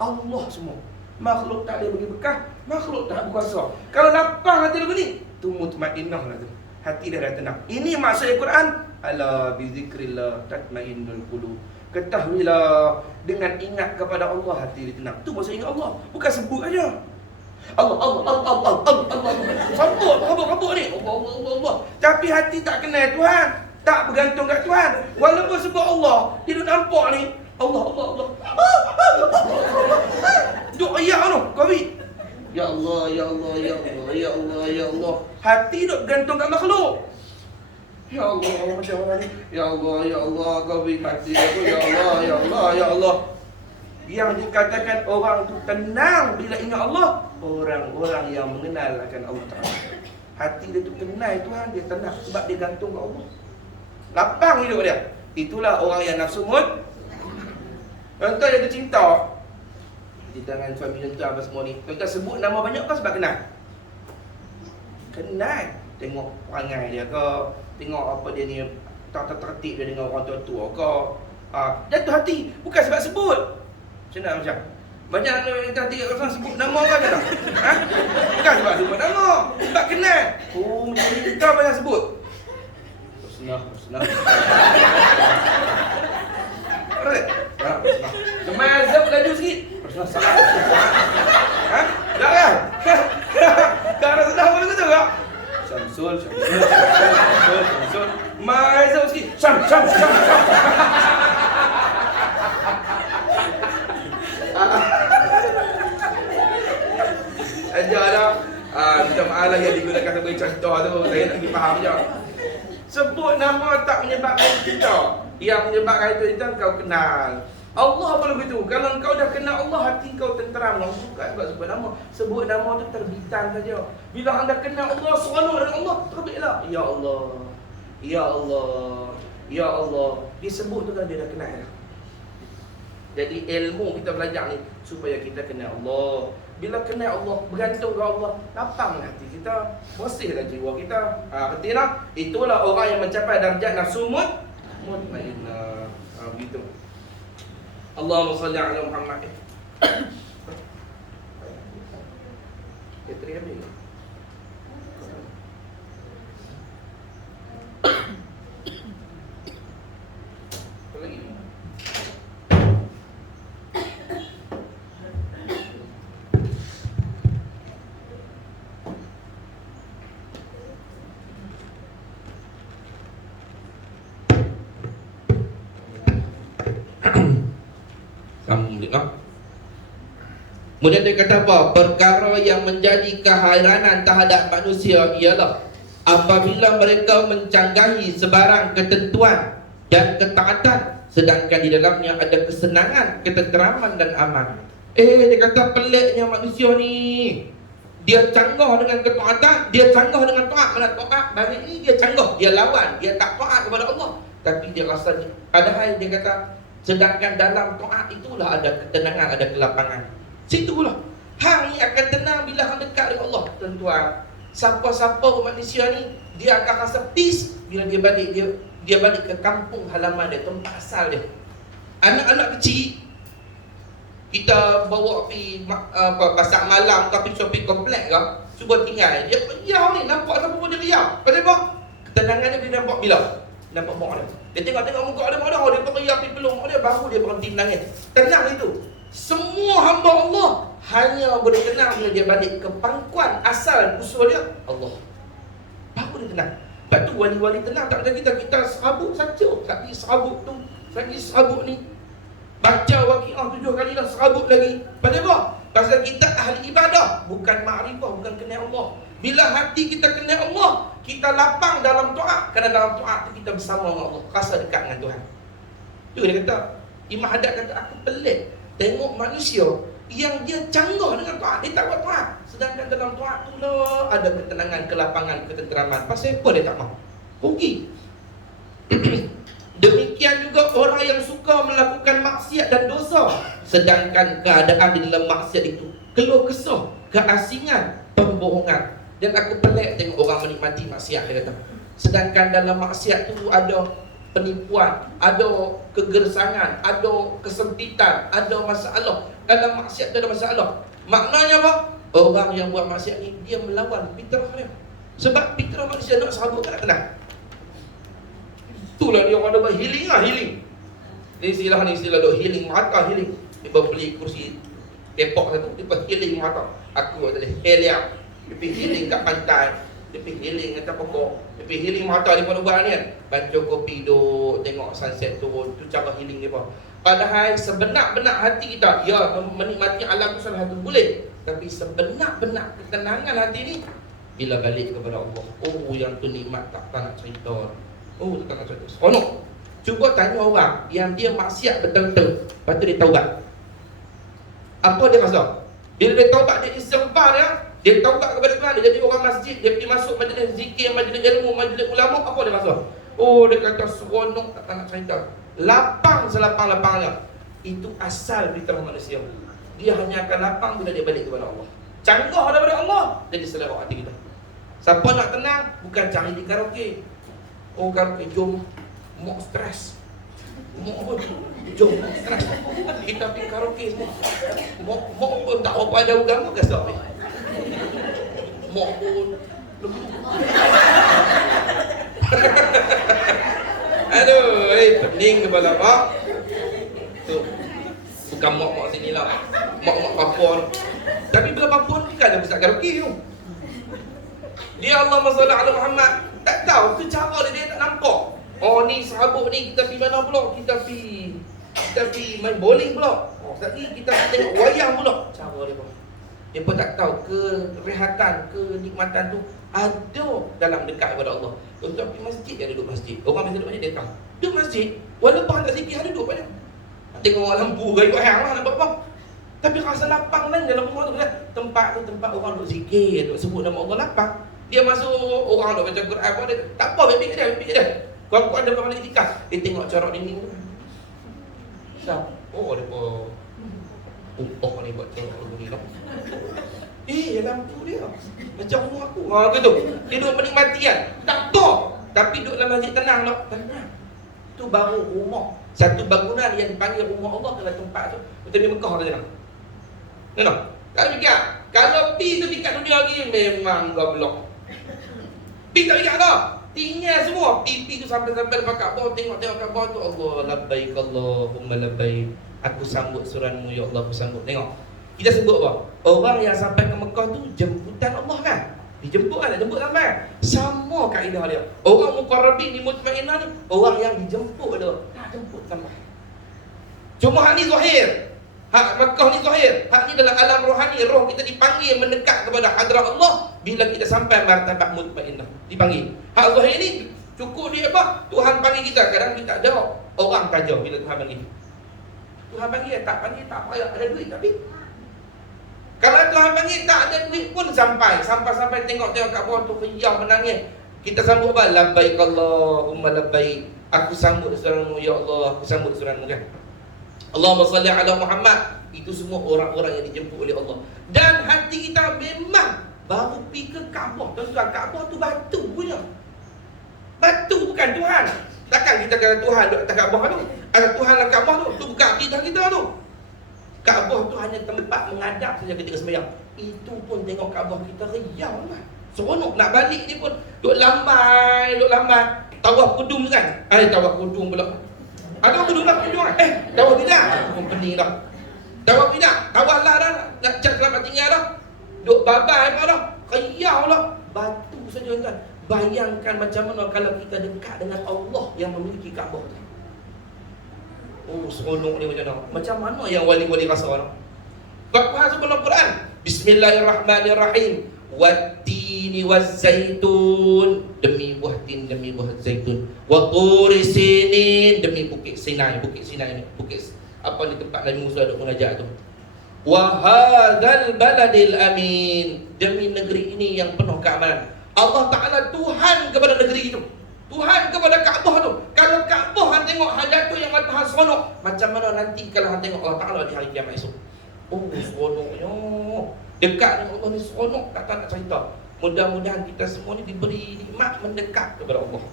Allah semua. Makhluk tak boleh bagi bekah, makhluk tak berkuasa. Kalau lapang hati lagu ni, tu mutmainnah lah tu. Hati dah tenang. Ini maksud Al-Quran. Ala bizikrillah tatmainnul qulub. Ketahuilah, dengan ingat kepada Allah hati dia tenang. Tu maksud ingat Allah. Bukan sebut aja. Allah. Sambut ni. Allah. Tapi hati tak kenal Tuhan. Tak bergantung kat Tuhan. Walaupun sebut Allah, dia duk nampak ni. Allah. Duk ayat tu, Covid. Ya Allah. Hati duk bergantung kat makhluk. Ya Allah, macam mana ni? Ya Allah, Covid mati aku. Ya Allah. Yang dikatakan orang tu tenang bila ingat Allah, orang-orang yang mengenal akan Allah Ta'ala. Hati dia tu kenal Tuhan, dia tenang sebab dia gantung kat Allah. Lapang hidup dia. Itulah orang yang nafsu mut. Contoh dia cinta. Di tangan suami contoh apa semua ni. Contoh sebut nama banyak kan sebab kenal. Tengok perangai dia ke, tengok apa dia ni, tertib dia dengan orang tua-tua ke. Jatuh hati. Bukan sebab sebut. Macam banyak yang tiga orang sebut nama kan tak? Bukan sebab sebut nama. Sebab kenal. Oh, macam ni kau banyak sebut. Senang. Alright. Semazap laju sikit. Salah. Tak kan? Kau rasa dah apa tu tak? Samsul. Mazap sikit. Sam. Ajar dah. Minta maaf lah yang digunakan sebagai contoh tu. Saya nak pergi faham je. Sebut nama tak menyebabkan kita. Yang menyebabkan itu kau kenal. Allah pun begitu. Kalau kau dah kenal Allah, hati kau tenteram. Bukan sebab sebut nama. Sebut nama tu terbitan saja. Bila anda kenal Allah, seronok dengan Allah, terbitlah. Ya Allah. Disebut tu kan dia dah kenal. Jadi ilmu kita belajar ni supaya kita kenal Allah. Bila kenal Allah, bergantung kepada Allah, lapang hati kita, bersihlah jiwa kita. Kerti tak? Itulah orang yang mencapai darjat nafsu mutmainnah. Begitu. Allahumma salli ala Muhammad. Bateri habis. Apa lagi? Kemudian dia kata apa? Perkara yang menjadi keheranan terhadap manusia ialah apabila mereka mencanggahi sebarang ketentuan dan ketaatan, sedangkan di dalamnya ada kesenangan, ketenteraman dan aman. Dia kata peliknya manusia ni. Dia canggah dengan ketaatan, dia canggah dengan taat. Mana taat, balik ni dia canggah, dia lawan, dia tak taat kepada Allah. Tapi dia rasa, padahal dia kata, sedangkan dalam taat itulah ada ketenangan, ada kelapangan. Situlah hang ni akan tenang bila hang dekat dengan Allah. Tuan-tuan, siapa-siapa manusia ni, dia akan rasa peace bila dia balik, dia balik ke kampung halaman dia, tempat asal dia. Anak-anak kecil kita bawa pergi pasar malam tapi shopping komplek ke, cuba tinggal dia riau ni, nampak siapa pun dia riau. Pasal apa? Ketenangan dia nampak bila? Nampak mak dia. Dia tengok-tengok muka dia, mak dia, dia teriak pergi peluk mak dia, baru dia berhenti menangis. Tenang itu. Semua hamba Allah hanya boleh tenang bila dia balik ke pangkuan asal usul dia, Allah. Baru dia tenang. Sebab tu wali-wali tenang tak macam kita serabut saja. Lagi serabut tu, lagi serabut ni. Baca Waqiah 7 kali dah serabut lagi. Pasal apa? Pasal kita ahli ibadah, bukan ma'rifah, bukan kenal Allah. Bila hati kita kenal Allah, kita lapang dalam taat. Kerana dalam taat tu kita bersama dengan Allah, rasa dekat dengan Tuhan. Tu dia kata, Imam Haddad kata, aku pelik tengok manusia yang dia canggah dengan taat, dia tak buat taat. Sedangkan dalam taat tu lah ada ketenangan, kelapangan, ketenteraman. Pasal apa dia tak mahu? Rugi. Demikian juga orang yang suka melakukan maksiat dan dosa, sedangkan keadaan di dalam maksiat itu keluh kesah, keasingan, pembohongan. Dan aku pelik tengok orang menikmati maksiat, dia kata. Sedangkan dalam maksiat tu ada penipuan, ada kegersangan, ada kesempitan, ada masalah. Dalam maksiat tu ada masalah. Maknanya apa? Orang yang buat maksiat ni dia melawan fitrah dia. Sebab fitrah manusia nak serabut tak nak tenang. Itulah dia orang ada buat healing lah, healing. Ni istilah duk healing mata, healing. Dia beli kursi tepok satu, dia healing mata. Aku ada helium. Dia pergi healing kat pantai, dia pergi healing atas pokok, dia pergi healing mata dia pada buat ni kan. Baca kopi duk, tengok sunset turun, tu cara healing dia pun. Padahal sebenar-benar hati kita, ya menikmati alam tu salah satu boleh. Tapi sebenar-benar ketenangan hati ni bila balik kepada Allah. Oh yang tu nikmat tak nak cerita. Oh tak nak cerita. Seronok. Cuba tanya orang yang dia maksiat betul-betul, lepas tu dia taubat. Apa dia rasa? Bila dia taubat, dia istighfar dia taubat kepada Tuhan, dia jadi orang masjid, dia pergi masuk majlis zikir, majlis ilmu, majlis ulama, apa dia rasa? Oh dia kata seronok tak nak cerita. Lapang selapang-lapangnya. Itu asal fitrah manusia. Dia hanya akan lapang bila dia balik kepada Allah. Canggah daripada Allah, jadi selera hati kita. Siapa nak tenang, bukan cari di karaoke. Oh karaoke, jom mok stres. Mok apa? Jom mok stres. Kita pergi karaoke semua. Mok pun tak apa ada agama kasar ni. Mok pun aduh, pening kepala mak. Tu bukan mak sini lah. Mak papon. Tapi bila papon bukan ada besar karaoke tu. Dia Allahumma salli ala Muhammad. Tak tahu tu cara dia tak nampak. Oh ni serabut ni kita pergi mana pula? Kita pergi main bowling pula. Oh tadi kita tengok wayang pula. Cara dia pun. Dia pun tak tahu kerehatan, kenikmatan tu ada dalam dekat kepada Allah. Untuk pergi masjid, dia duduk masjid. Orang biasa duduk masjid, dia tahu. Duduk masjid, walaupun tak zikir, dia duduk pada. Tengok lampu, gaya hang lah, nak buat apa. Tapi rasa lapang lain dalam rumah tu. Tempat tu tempat orang duduk zikir, duduk sebut nama Allah, lapang. Dia masuk, orang duduk baca Quran pun dia. Tak apa, bebek dia. Kalau ada orang lagi tikas, dia tengok corak dinding tu. Siapa? Oh, dia pun upah ni buat tengok lagu ni lah. Lampu dia macam rumah aku. Gitu. Dia duduk menikmati kan. Tak apa. Tapi duduk dalam masjid tenang lah. Tenang. Tu baru rumah. Satu bangunan yang dipanggil rumah Allah dalam tempat tu. Betul di Mekah tu jangan. Kenapa? Kalau fikir, kalau pi tu dekat dunia lagi memang goblok. Pi tak fikir dah. Tinggal semua. Pi tu sampai-sampai dekat Kaabah, tengok Kaabah tu, Allah labbaik Allahumma labbaik. Aku sambut suranmu ya Allah, aku sambut. Tengok. Kita sebut apa? Orang yang sampai ke Mekah tu jemputan Allah kan? Dijemput kan? Jemput sampai. Sama kaedah dia. Orang muqarrabin ni mutmainnah ni, orang yang dijemput dia. Jemput sampai. Cuma hak ni zahir. Hak Mekah ni zahir. Hak ni dalam alam rohani. Roh kita dipanggil mendekat kepada hadrat Allah bila kita sampai martabat mutmainnah. Dipanggil. Hak zahir ni cukup dia apa? Tuhan panggil kita. Kadang kita ada orang tajam bila Tuhan panggil. Tuhan panggil tak payah ada duit tapi kalau Tuhan panggil tak ada duit pun sampai tengok kat bawah tu riang menangis. Kita sambut apa? Labbaik Allahumma labbaik. Aku sambut suranmu ya Allah, aku sambut suranmu kan. Allahumma salli ala Muhammad. Itu semua orang-orang yang dijemput oleh Allah. Dan hati kita memang baru pergi ke Kaabah. Tuan-tuan, Kaabah tu batu punya. Batu bukan Tuhan. Takkan kita kata Tuhan duduk atas Kaabah tu. Ada Tuhan dalam Kaabah tu. Tu bukan akidah kita tu. Kaabah tu hanya tempat menghadap saja ketika sembahyang. Itu pun tengok Kaabah kita riang lah. Seronok nak balik ni pun duk lambai. Tawaf kudung kan? Tawaf kudung pula. Ada kudung tak kudung kan? Tawaf tidak. Pun pening dah. Tawaf tidak. Tawaf lah dah. Nak cak selamat tinggal dah. Duk babai apa dah. Kayau lah. Batu saja kan. Bayangkan macam mana kalau kita dekat dengan Allah yang memiliki Kaabah tu. Oh, seronok ni macam mana? Macam mana yang wali-wali rasa tu? Tuhan sebelum Quran. Bismillahirrahmanirrahim. Wattini wazzaitun, demi buah tin, demi buah zaitun. Wa turi sinin, demi bukit Sinai. Bukit apa ni tempat Nabi Musa duk mengajar tu. Wa hadzal baladil amin, demi negeri ini yang penuh keamanan. Allah Ta'ala Tuhan kepada negeri itu, Tuhan kepada Kaabah tu. Kalau Kaabah hang tengok hajat tu yang hang seronok, macam mana nanti kalau hang tengok Allah Ta'ala di hari kiamat esok? Oh, seronoknya. Dekat dengan Allah ni seronok, tak nak cerita. Mudah-mudahan kita semua ni diberi nikmat mendekat kepada Allah.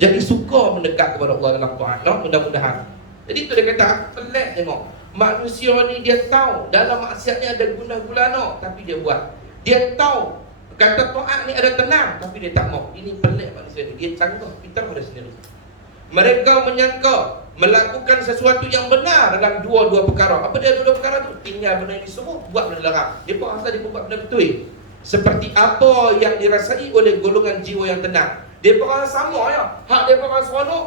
Jadi suka mendekat kepada Allah dalam taat, no? Mudah-mudahan. Jadi tu dia kata, aku pelik tengok. Manusia ni dia tahu dalam maksiat ni ada guna-gulana, tapi dia buat. Dia tahu kata taat ni ada tenang, tapi dia tak mau. Ini pelik manusia ni. Dia canggah fitrah pada sendiri. Mereka menyangka melakukan sesuatu yang benar dalam dua-dua perkara. Apa dia dua-dua perkara tu? Tinggal benda yang disuruh, buat benda larang. Dia pun rasa dia pun buat benda betul. Seperti apa yang dirasai oleh golongan jiwa yang tenang. Dia pun rasa sama ya. Hak dia pun rasa seronok.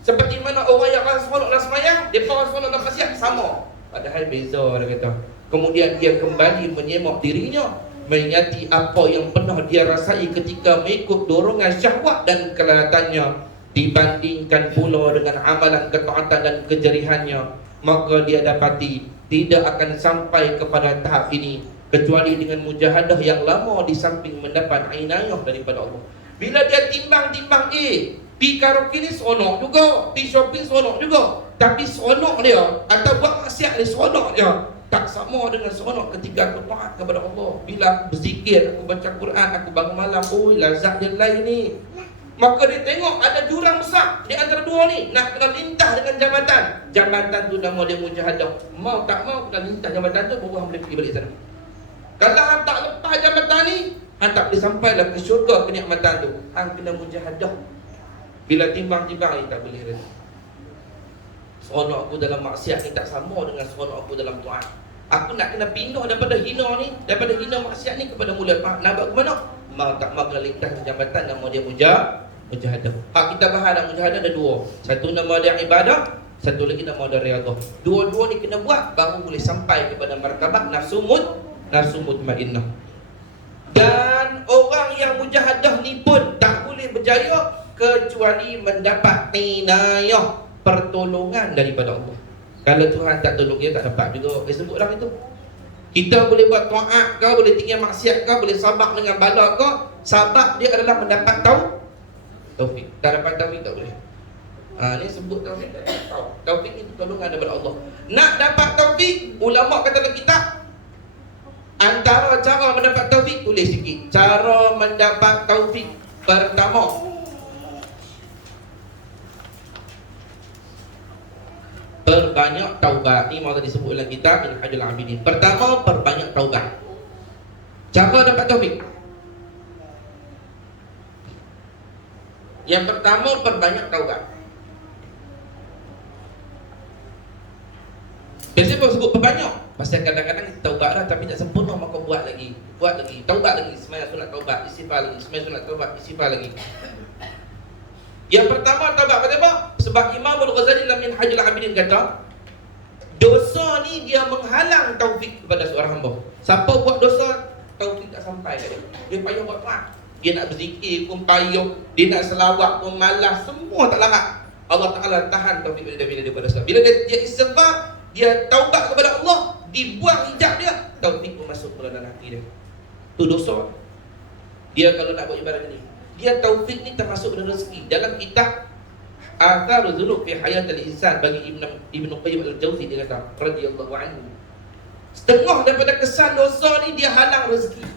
Seperti mana orang yang rasa seronok dalam semayang, dia pun rasa seronok dalam maksiat, sama. Padahal beza dia kata. Kemudian dia kembali menyemak dirinya, mengingati apa yang pernah dia rasai ketika mengikut dorongan syahwat dan kelelatannya, dibandingkan pula dengan amalan ketaatan dan kejerihannya, maka dia dapati tidak akan sampai kepada tahap ini kecuali dengan mujahadah yang lama di samping mendapat inayah daripada Allah. Bila dia timbang-timbang, pi karaoke ni seronok juga, pi shopping seronok juga, tapi seronok dia atau buat maksiat ni seronok dia tak sama dengan seronok ketika aku taat kepada Allah. Bila aku berzikir, aku baca Quran, aku bangun malam, lazat dia lain ni. Maka dia tengok ada jurang besar di antara dua ni, nak kena lintah dengan jambatan. Jambatan tu nama dia mujahadah. Mau tak mau kena lintah jambatan tu, baru hang boleh pergi balik sana. Kalau hang tak lepas jambatan ni, hang tak boleh sampai lah ke syurga kenikmatan tu. Hang kena mujahadah. Bila timbang-timbang ni tak boleh reda. Seronok aku dalam maksiat ni tak sama dengan seronok aku dalam taat. Aku nak kena pindah daripada hina ni, daripada hina maksiat ni kepada mulia taat. Nak buat ke mana? Mau tak mau kena lintah jambatan, nama dia mujahadah. Hak kita bahas dalam mujahadah ada dua. Satu nama dia ibadah, satu lagi nama dia riyadhah. Dua-dua ni kena buat baru boleh sampai kepada martabat nafsu mutmainnah. Dan orang yang mujahadah ni pun tak boleh berjaya kecuali mendapat inayah, pertolongan daripada Allah. Kalau Tuhan tak tolong dia, tak dapat juga. Dia sebut dalam itu. Kita boleh buat taat ke, boleh tinggal maksiat ke, boleh sabar dengan bala ke, sabab dia adalah mendapat taufik. Tak dapat taufik tak boleh. Ni sebut taufik. Taufik itu tolongan daripada Allah. Nak dapat taufik, ulama kata dalam kitab, antara cara mendapat taufik, tulis sikit. Cara mendapat taufik pertama, perbanyak taubat. Ni mahu disebut dalam kitab Minhajul Abidin. Pertama, perbanyak taubat. Cara dapat taufik. Yang pertama, perbanyak taubat. Biasanya apa sebut perbanyak? Pasal kadang-kadang kita taubat dah tapi tak sempurna, maka buat lagi, taubat lagi, sembahyang sunat taubat, istighfar lagi, sembahyang sunat taubat, istighfar lagi. Yang pertama taubat apa? Sebab Imam Al-Ghazali dalam Minhajul Abidin kata, dosa ni dia menghalang taufik kepada seorang hamba. Siapa buat dosa, taufik tak sampai dia. Dia payah buat taat. Dia nak berzikir pun payah, dia nak selawat pun malas, semua tak larat. Allah Ta'ala tahan taufik bila dia buat dosa. Bila dia istighfar, dia taubat kepada Allah, dibuang hijab dia, taufik pun masuk ke dalam hati dia. Tu dosa. Dia kalau nak buat ibadat ni, dia taufik ni termasuk dalam rezeki. Dalam kitab Atharul Dzunub fi Hayatil Insan bagi Ibnu Qayyim Al-Jauzi, dia kata radhiyallahu anhu, setengah daripada kesan dosa ni dia halang rezeki.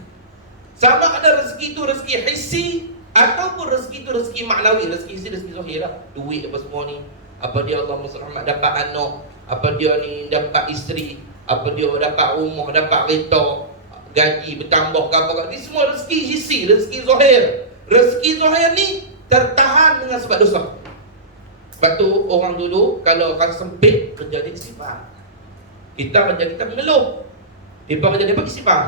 Sama ada rezeki tu rezeki hissi ataupun rezeki tu rezeki maknawi. Rezeki hissi rezeki zahir lah, duit apa semua ni, apa dia Allah SWT dapat anak, apa dia ni dapat isteri, apa dia dapat rumah, dapat kereta, gaji bertambah ke apa, ni semua rezeki hissi, rezeki zahir. Rezeki zahir ni tertahan dengan sebab dosa. Sebab tu orang dulu kalau rasa sempit kerja dia istighfar. Kita mengeluh, mereka kerja dia istighfar.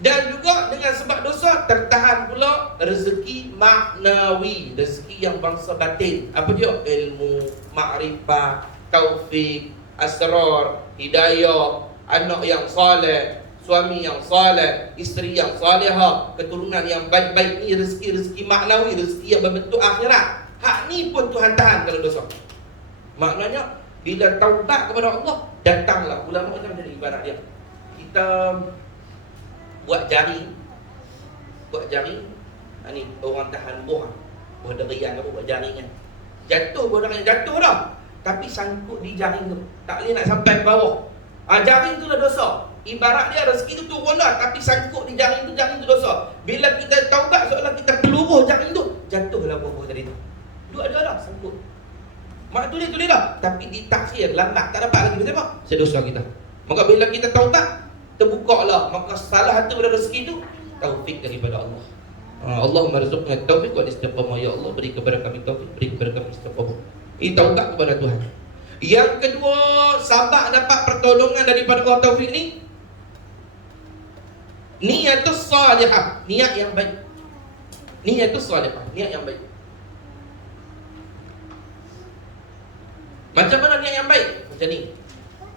Dan juga dengan sebab dosa tertahan pula rezeki maknawi, rezeki yang bangsa batin. Apa dia? Ilmu, makrifah, taufik, asrar, hidayah, anak yang soleh, suami yang soleh, isteri yang salihah, keturunan yang baik-baik. Ni rezeki-rezeki maknawi, rezeki yang berbentuk akhirat. Hak ni pun Tuhan tahan kalau dosa. Maknanya bila taubat kepada Allah, datanglah ulama macam jadi ibarat dia. Kita buat jaring. Ni orang tahan buah derian apa buat jaring kan. Jatuh derian jatuh dah. Tapi sangkut di jaring tu. Tak boleh nak sampai ke bawah. Jaring tu dah dosa. Ibarat dia rezeki tu turun dah, tapi sangkut di jaring tu dosa. Bila kita taubat seolah kita peluruh jaring tu, jatuhlah buah tadi tu. Dua ada dah sangkut. Mak tulis dah, tapi ditakhir lambat tak dapat lagi macam apa? Sedosa kita. Maka bila kita taubat, terbukalah, maka salah satu daripada rezeki tu taufik daripada Allah. Allahumma rizqna taufik wa istiqamah. Ya Allah, beri kepada kami taufik, beri kepada kami istiqamah. Ini taubat kepada Tuhan. Yang kedua, sahabat dapat pertolongan daripada Allah taufik ni, niatus salihah, niat yang baik. Niatus salihah, niat yang baik. Macam mana niat yang baik? Macam ni.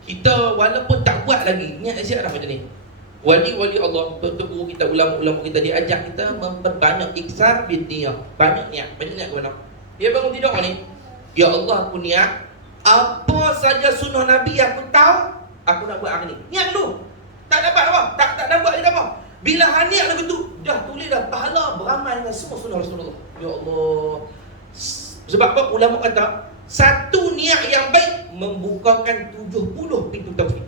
Kita walaupun tak buat lagi, niat siap dah macam ni. Wali-wali Allah, tok guru kita, ulama-ulama kita diajak kita memperbanyak iksar bin niyah. Banyak niat ke mana? Dia bangun tidur ni, ya Allah, aku niat apa saja sunnah Nabi aku tahu, aku nak buat hari ni. Niat dulu. Tak dapat apa? Tak nak buat dia apa? Bila niat lagu tu, dah tulis dah pahala beramal dengan semua sunnah Rasulullah. Ya Allah. Sebab apa? Ulama kata satu niat yang baik membukakan 70 pintu taufik.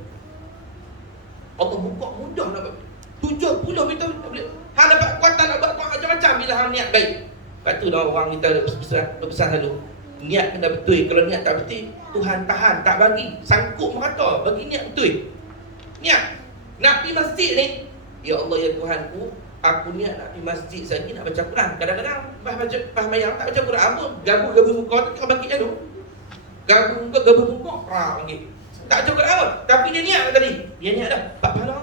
Allah buka mudah nak buat 70 pintu taufik. Hang dapat kuatan nak buat macam-macam bila hang niat baik. Lepas tu dah orang kita berpesan selalu, niat kena betul. Kalau niat tak betul, Tuhan tahan, tak bagi. Sangkut merata, bagi niat betul. Niat nak pergi masjid ni, ya Allah ya Tuhanku, aku niat nak pergi masjid saja nak baca Quran. Kadang-kadang pas mayang tak baca Quran pun, gabung muka tu kau bagi dulu. Gabung muka, panggil. Tak baca Quran apa, tapi dia niat tadi. Dia niat dah, dapat pahala.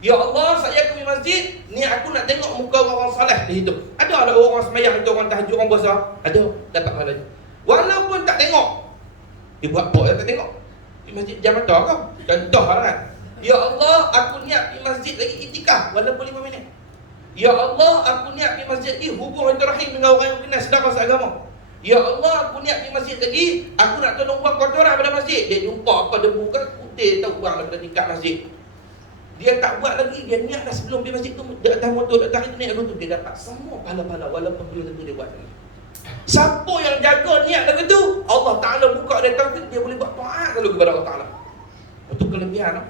Ya Allah, saya pergi masjid, niat aku nak tengok muka orang soleh di situ. Ada orang semayang itu, orang tahajud, orang puasa. Ada, dapat pahala. Walaupun tak tengok, dia buat apa tak tengok. Di masjid jam mata kau. Contoh kan. Ya Allah, aku niat pergi masjid lagi itikaf walaupun 5 minit. Ya Allah, aku niat pergi masjid lagi hubung rahim dengan orang yang kenal sedekah seagama. Ya Allah, aku niat pergi masjid lagi, aku nak tolong buang kotoran pada masjid. Dia jumpa apa debu kan putih tahu buang daripada tingkat masjid. Dia tak buat lagi, dia niat dah sebelum pergi masjid tu, dia atas motor, atas internet tu, dia dapat semua pahala-pahala walaupun belum tentu dia buat lagi. Siapa yang jaga niat lagu tu, Allah Ta'ala buka dia taufik, dia boleh buat taat kalau kepada Allah Ta'ala. Itu kelebihan.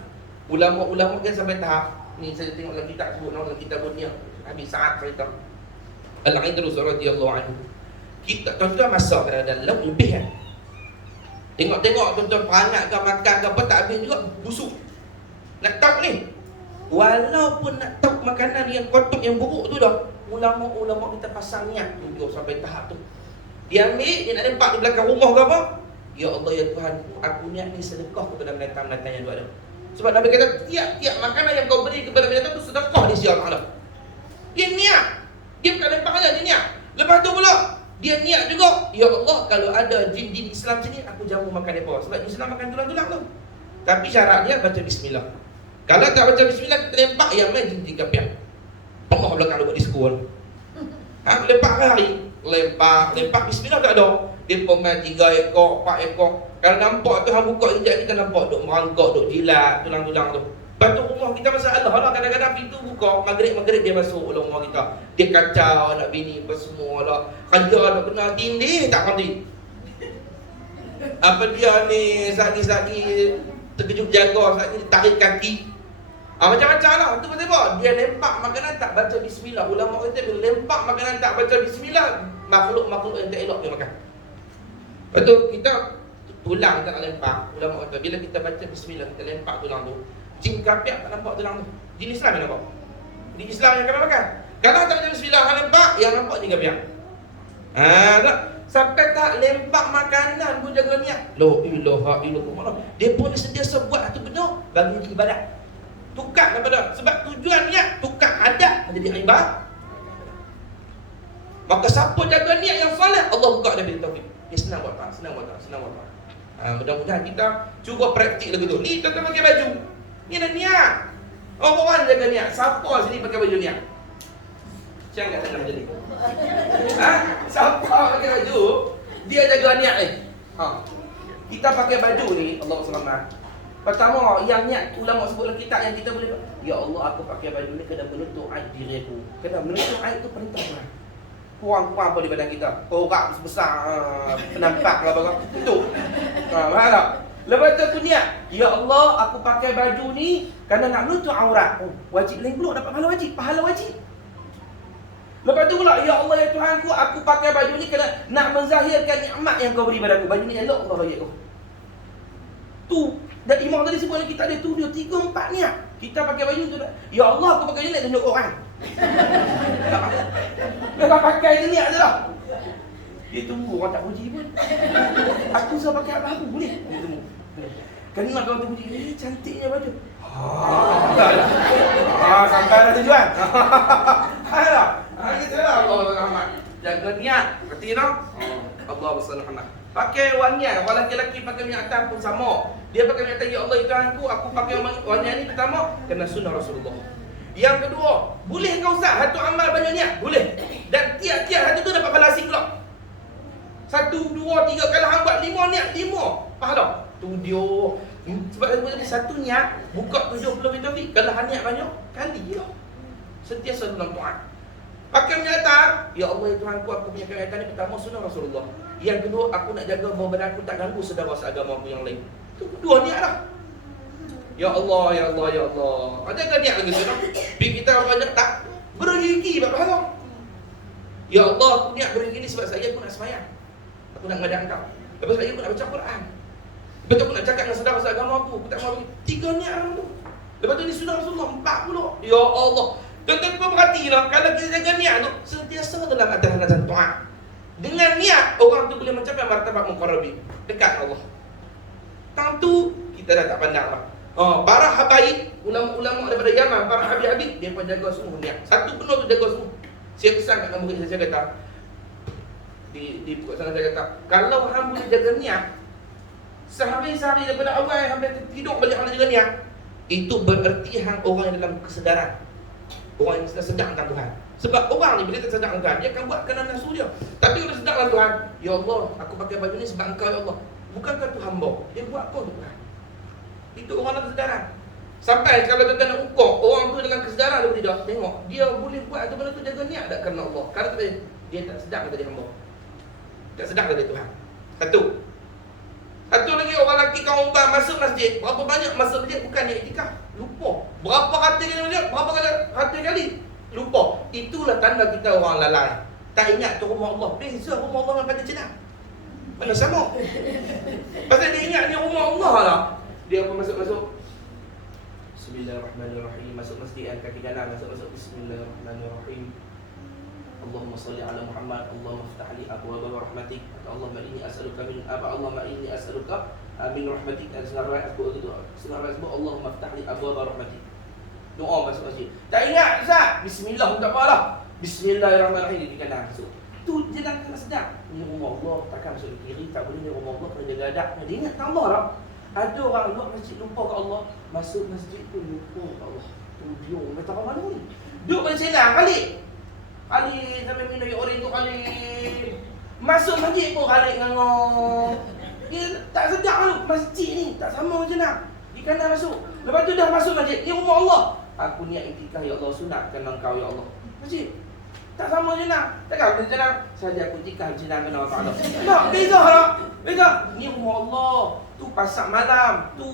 Ulama-ulama kan sampai tahap ni, saya tengok dalam kitab sebut dalam kitab dunia Habis Sa'ad cerita Al-Idrus radhiyallahu anhu. Kita tuan-tuan masak dalam lebih kan. Tengok-tengok tuan-tuan perangat ke makan ke apa tak habis juga busuk. Nak tahu ni, walaupun nak tahu makanan yang kotor yang buruk tu dah, ulama-ulama kita pasang niat dulu sampai tahap tu. Dia ambil, dia nak lempak di belakang rumah ke apa. Ya Allah ya Tuhan, aku niat ni sedekah kepada binatang-binatang yang ada. Sebab Nabi kata tiap-tiap makanan yang kau beri kepada binatang tu sedekah di sisi Allah. Dia niat. Dia bukan lempak saja, dia niat. Lepas tu pula dia niat juga, ya Allah, kalau ada jin-jin Islam sini, aku jamu makan mereka. Sebab Islam makan tulang-tulang tu. Tapi syarat dia baca bismillah. Kalau tak baca bismillah, kita lempak, yang main jin-jin kapiak. Allah belakang buat di sekolah. Lempak hari, lempak bismillah tak ada. Dia pemain 3 ekor, 4 ekor. Kalau nampak tu, hang buka injak kita nampak duk merangkak, duk jilat tulang-tulang tu. Lepas tu rumah kita masalah lah, kadang-kadang pintu buka, maghrib-maghrib dia masuk dalam rumah kita. Dia kacau anak bini apa semua lah. Kerja nak kena tindih tak mandi. Apa dia ni, sagi-sagi terkejut jaga, sagi tarik kaki. Macam-macam lah. Itu pasal apa? Dia lempak makanan tak baca bismillah. Ulama kata bila lempak makanan tak baca bismillah, makhluk-makhluk yang tak elok dia makan. Lepas tu kita tulang kita nak lempak. Ulama kata bila kita baca bismillah, kita lempak tulang tu, Jin kapiak tak nampak tulang tu. Jin Islam yang nampak. Jin Islam yang kena makan. Kalau tak macam bismillah hang nampak, yang nampak jin kapiak. Tak. Sampai tak lempak makanan pun jaga niat. La ilaha illallah. Dia pun sentiasa buat satu benda bagi ibadat. Tukar daripada sebab tujuan niat, tukar adat menjadi ibadat. Maka siapa jaga niat yang soleh, Allah buka dia beri taufik. Dia senang buat tak, senang buat tak, senang buat tak. Mudah-mudahan kita cuba praktik lagu tu. Ni tuan-tuan pakai baju. Ni ada niat. Orang jaga niat. Siapa sini pakai baju niat? Siang kat tengah jadi. Siapa pakai baju, dia jaga niat ni. Kita pakai baju ni, Allah SWT. Pertama, yang niat ulama sebut dalam kitab yang kita boleh, ya Allah, aku pakai baju ni kena menutup aib diri aku. Kena menutup aib tu perintah Tuhan. Kurang-kurang apa di badan kita. Korak sebesar penampak lah barang. Tutup. Faham tak? Lepas tu aku niat, ya Allah, aku pakai baju ni kerana nak menutup aurat. Wajib lain pula dapat pahala wajib. Pahala wajib. Lepas tu pula, ya Allah, ya Tuhanku, aku pakai baju ni kerana nak menzahirkan nikmat yang kau beri padaku. Baju ni elok Allah bagi aku. Tu. Dan imam tadi sebut kita ada tu, dia 3-4 niat. Kita pakai baju tu, ya Allah, aku pakai ni nak tunjuk orang. Kalau pakai ni niat je lah. Dia tunggu orang tak puji pun. Aku suruh pakai apa-apa boleh. Dia tunggu. Kena kalau tu puji, cantiknya baju. Sampai dah tujuan. Ayolah. Kita lah Allah rahmat. Jaga niat. Berarti tak? Allah SWT. Pakai wangian. Kalau lelaki pakai minyak atas pun sama. Dia pakai minyak atas, ya Allah, Tuhanku, aku pakai wangian ni pertama kena sunnah Rasulullah. Yang kedua, boleh kau Ustaz satu amal banyak niat? Boleh. Dan tiap-tiap satu tu dapat pahala pula. 1, 2, 3, kalau hang buat 5 niat, 5 pahala. Tu dia. Sebab tadi satu niat buka 70 taufik. Kalau hang niat banyak, kali lah. Sentiasa dalam taat. Pakai minyak atas, ya Allah, ya Tuhanku, aku punya minyak atas ni pertama sunnah Rasulullah. Yang kedua, aku nak jaga bahawa badan aku tak ganggu saudara seagama aku yang lain. Tu dua niat lah. Ya Allah, ya Allah, ya Allah. Ada ke niat lagi tu? Bila kita banyak tak bergigi buat pahala. Ya Allah, aku niat bergigi ni sebab saya aku nak sembahyang. Aku nak mengadap kau. Lepas saya aku nak baca Quran. Lepas tu aku nak cakap dengan saudara seagama aku. Aku tak mau bagi 3 niat orang tu. Lepas tu ni sunnah Rasulullah 4 pula. Ya Allah. Tuan-tuan perhatilah, kalau kita jaga niat tu sentiasa dalam atas taat. Dengan niat orang tu boleh mencapai martabat muqarrabin, dekat Allah. Tentu kita dah tak pandang lah. Para habaib, ulama-ulama daripada Yaman, para habib-habib, dia pun jaga semua niat. Satu benda tu jaga semua. Saya pesan kat murid saya kata, di pokok sana saya kata, kalau hang boleh jaga niat, sehari-hari daripada awal sampai tidur balik hang jaga niat, itu bererti hang orang yang dalam kesedaran. Orang yang sedar tentang Tuhan. Sebab orang ni bila tak sedar Tuhan, dia akan buat kerana nafsu dia. Tapi bila sedar Tuhan, ya Allah, aku pakai baju ni sebab Engkau, ya Allah. Bukankah tu hamba? Dia buat kau tu Tuhan. Itu orang dalam kesedaran. Sampai kalau kita nak ukur orang tu dalam kesedaran atau tidak, tengok dia boleh buat atau benda tu jaga niat tak kerana Allah. Kalau dia tak sedar kata dia hamba. Tak sedar kata Tuhan. Satu lagi, orang lelaki kaum ubat masuk masjid. Berapa banyak masuk masjid bukan niat iktikaf. Lupa. Berapa ratus kali masjid? Berapa ratus kali? Lupa. Itulah tanda kita orang lalai. Tak ingat tu rumah Allah. Beza rumah Allah dengan Pantai Cenang. Mana sama? Pasal dia ingat ni rumah Allah lah. Dia pun masuk-masuk. Bismillahirrahmanirrahim. Masuk masjid kan, kaki kanan masuk-masuk. Bismillahirrahmanirrahim. Allahumma salli ala Muhammad. Allahumma ftah li abwaaba rahmatik. Allahumma inni as'aluka min Allahumma inni as'aluka min rahmatik. Dan senaraiat aku itu senaraiat sebut Allahumma ftah li abwaaba rahmatik. Doa masuk masjid. Tak ingat Ustaz. Bismillah pun tak apalah. Bismillahirrahmanirrahim di kanan masuk. Tu dia dah kena sedar. Ni rumah Allah, takkan masuk di kiri, tak boleh ni rumah Allah, kena jaga adab. Dia ingat tak Allah lah. Ada orang luar masjid lupa ke Allah, masuk masjid pun lupa ke Allah. Tu dia kata apa mana ni? Duduk pada selang balik. Kali sampai minum orang tu kali. Masuk masjid pun kali ngangong. Dia tak sedar lu masjid ni tak sama macam nak. Di kanan masuk. Lepas tu dah masuk masjid, ni rumah Allah. Aku niat iktikaf ya Allah, sunatkan Engkau ya Allah. Masjid. Tak sama je nak. Takkan macam nak saja aku iktikaf je nak kena Allah. Tak, beza lah. Beza. Ni rumah Allah. Tu pasar malam, tu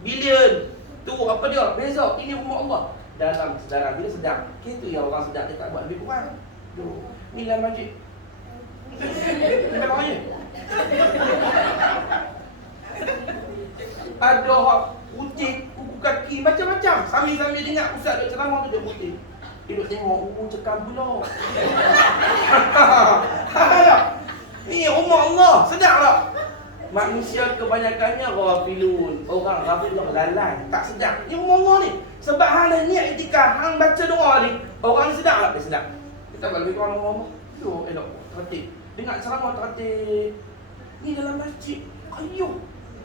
bilion, tu apa dia? Beza. Ini rumah Allah. Dalam kesedaran, bila sedar, itu yang orang sedar dia tak buat lebih kurang. Ni dalam masjid. Bukan orangnya. Ada orang putih, kuku kaki kaki macam-macam. Sambil-sambil dengar ustaz duk ceramah tu dia putih. Dia duk tengok cekam pula. Ni rumah Allah, sedap tak? Manusia kebanyakannya ghafilun. Orang ghafilun lalai, tak sedap. Ni rumah Allah ni. Sebab hang dah niat iktikaf, hang baca doa ni, orang ni sedap tak? Dia sedap. Kita kalau lebih orang rumah tu elok, tertib. Dengar ceramah tertib. Ni dalam masjid, kayu.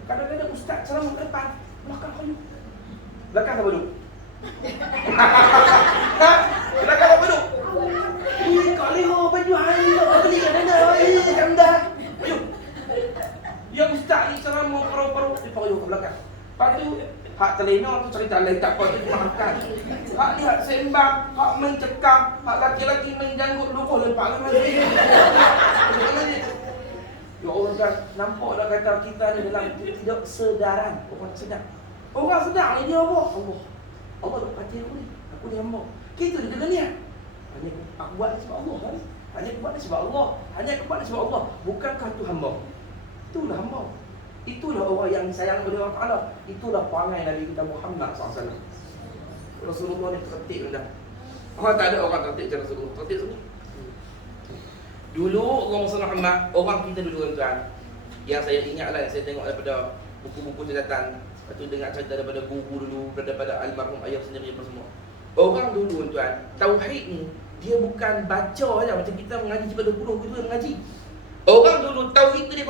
Kadang-kadang ustaz ceramah ke depan, belakang kayu. Belakang apa duduk? Ha? Belakang apa duduk? Kak Leho baju hari nak beli kat mana? Kamdah. Ayo. Yang ustaz ni ceramah paru-paru di paru ke belakang. Lepas tu hak telena tu cerita lain tak apa tu makan. Hak ni hak sembang, hak mencekam, hak laki-laki menjanggut luruh lempak lagi. Ya Allah kan, nampak dah kata kita ni dalam tidak sedaran. Orang sedar. Orang sedar ni dia apa? Allah dah pati aku ni. Aku ni hamba. Kita dia kena niat. Hanya aku buat sebab Allah kan? Hanya aku buat sebab Allah. Hanya aku buat sebab Allah. Bukankah tu hamba? Itulah hamba. Itulah orang yang sayang kepada Allah Ta'ala. Itulah perangai Nabi kita Muhammad SAW. Rasulullah ni tertib dah. Orang tak ada orang tertib macam Rasulullah. Tertib semua. Dulu Allah Muhammad, orang kita dulu tuan-tuan, yang saya ingatlah, yang saya tengok daripada buku-buku catatan, lepas tu dengar cerita daripada guru dulu, daripada almarhum ayah sendiri apa semua. Orang dulu tuan, tauhid ni dia bukan baca saja macam kita mengaji cepat 20 gitu mengaji. Orang dulu tauhid tu dia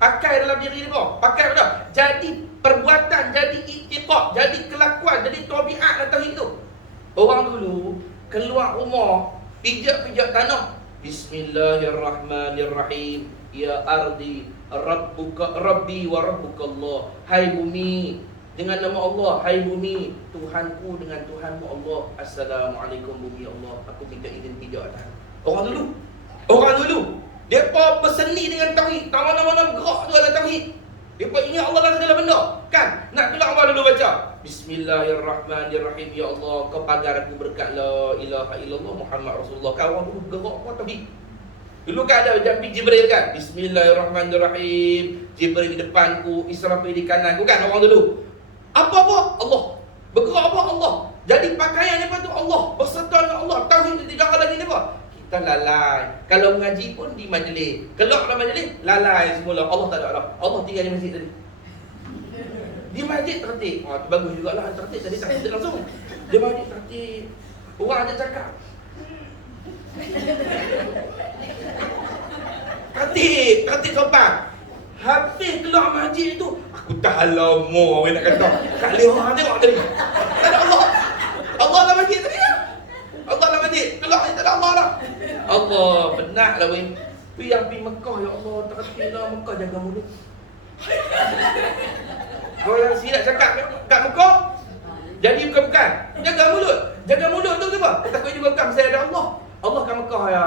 pakai dalam diri dia, pakai apa? Jadi perbuatan, jadi iktiqad, jadi kelakuan, jadi tabiat dalam tauhid tu. Orang dulu keluar rumah, pijak-pijak tanah. Bismillahirrahmanirrahim. Ya ardi Rabbi wa rabbuka Allah. Hai bumi, dengan nama Allah. Hai bumi, Tuhanku dengan Tuhanmu Allah. Assalamualaikum bumi Allah. Aku minta izin pijak atas. Orang dulu depa berseni dengan tauhid. Mana-mana gerak tu ada tauhid. Depa ingat Allah dalam segala benda. Kan? Nak keluar apa dulu baca? Bismillahirrahmanirrahim. Ya Allah, kau pagar aku berkat la ilaha illallah Muhammad Rasulullah. Kau orang dulu gerak apa tauhid. Dulu kan ada Nabi Jibril kan? Bismillahirrahmanirrahim. Jibril di depanku, Israfil di kananku kan orang dulu. Apa-apa Allah. Bergerak apa Allah. Jadi pakaian depa tu Allah, berserta dengan Allah. Tauhid tidak ada lagi depa. Kita lalai. Kalau mengaji pun di majlis. Keluar dalam majlis, lalai semula. Allah tak ada. Allah tinggal di masjid tadi. Di masjid tertib. Tu bagus jugalah tertib. Tadi tak tertib langsung. Di masjid tertib. Orang aja cakap. Tertib sopan. Habis keluar masjid tu, aku tak lama orang nak kata. Kak Leha tengok tadi. Tak ada Allah. Allah dalam masjid tadi lah. Allah dalam masjid. Keluar ni tak ada Allah dah. Allah penatlah weh. Yang pergi Mekah, ya Allah, tertiblah Mekah, jaga mulut. Kau yang silap cakap kat Mekah, jadi bukan-bukan. Jaga mulut. Jaga mulut tu apa? Takut juga bukan saya ada Allah. Allah kat Mekah ya.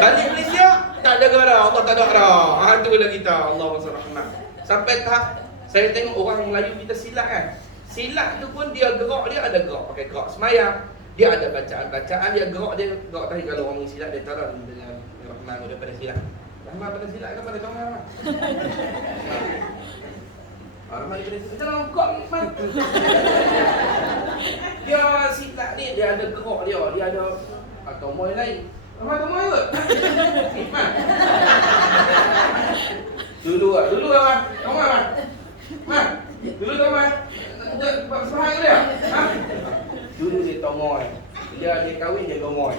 Balik Malaysia tak jaga dah. Allah tak ada dah. Itulah kita. Allah SWT. Sampai tahap saya tengok orang Melayu kita silap kan. Silap tu pun dia gerak, dia ada gerak pakai gerak semayang. Dia ada bacaan-bacaan, dia gerak tadi. Kalau orang silap dia tahu dengan Rahman daripada silap. Rahman pada silap ke pada kawan Rahman? Rahman daripada silap. Jangan gerak Rahman. Dia silap ni, dia ada gerak dia. Dia ada atau moy lain. Rahman tu moy kot. Rahman. Dulu Rahman. Kamu Rahman. Dulu Rahman. Buat sembahyang ke dia? Ha? Dulu dia tomoy. Dia kahwin dia gomoy.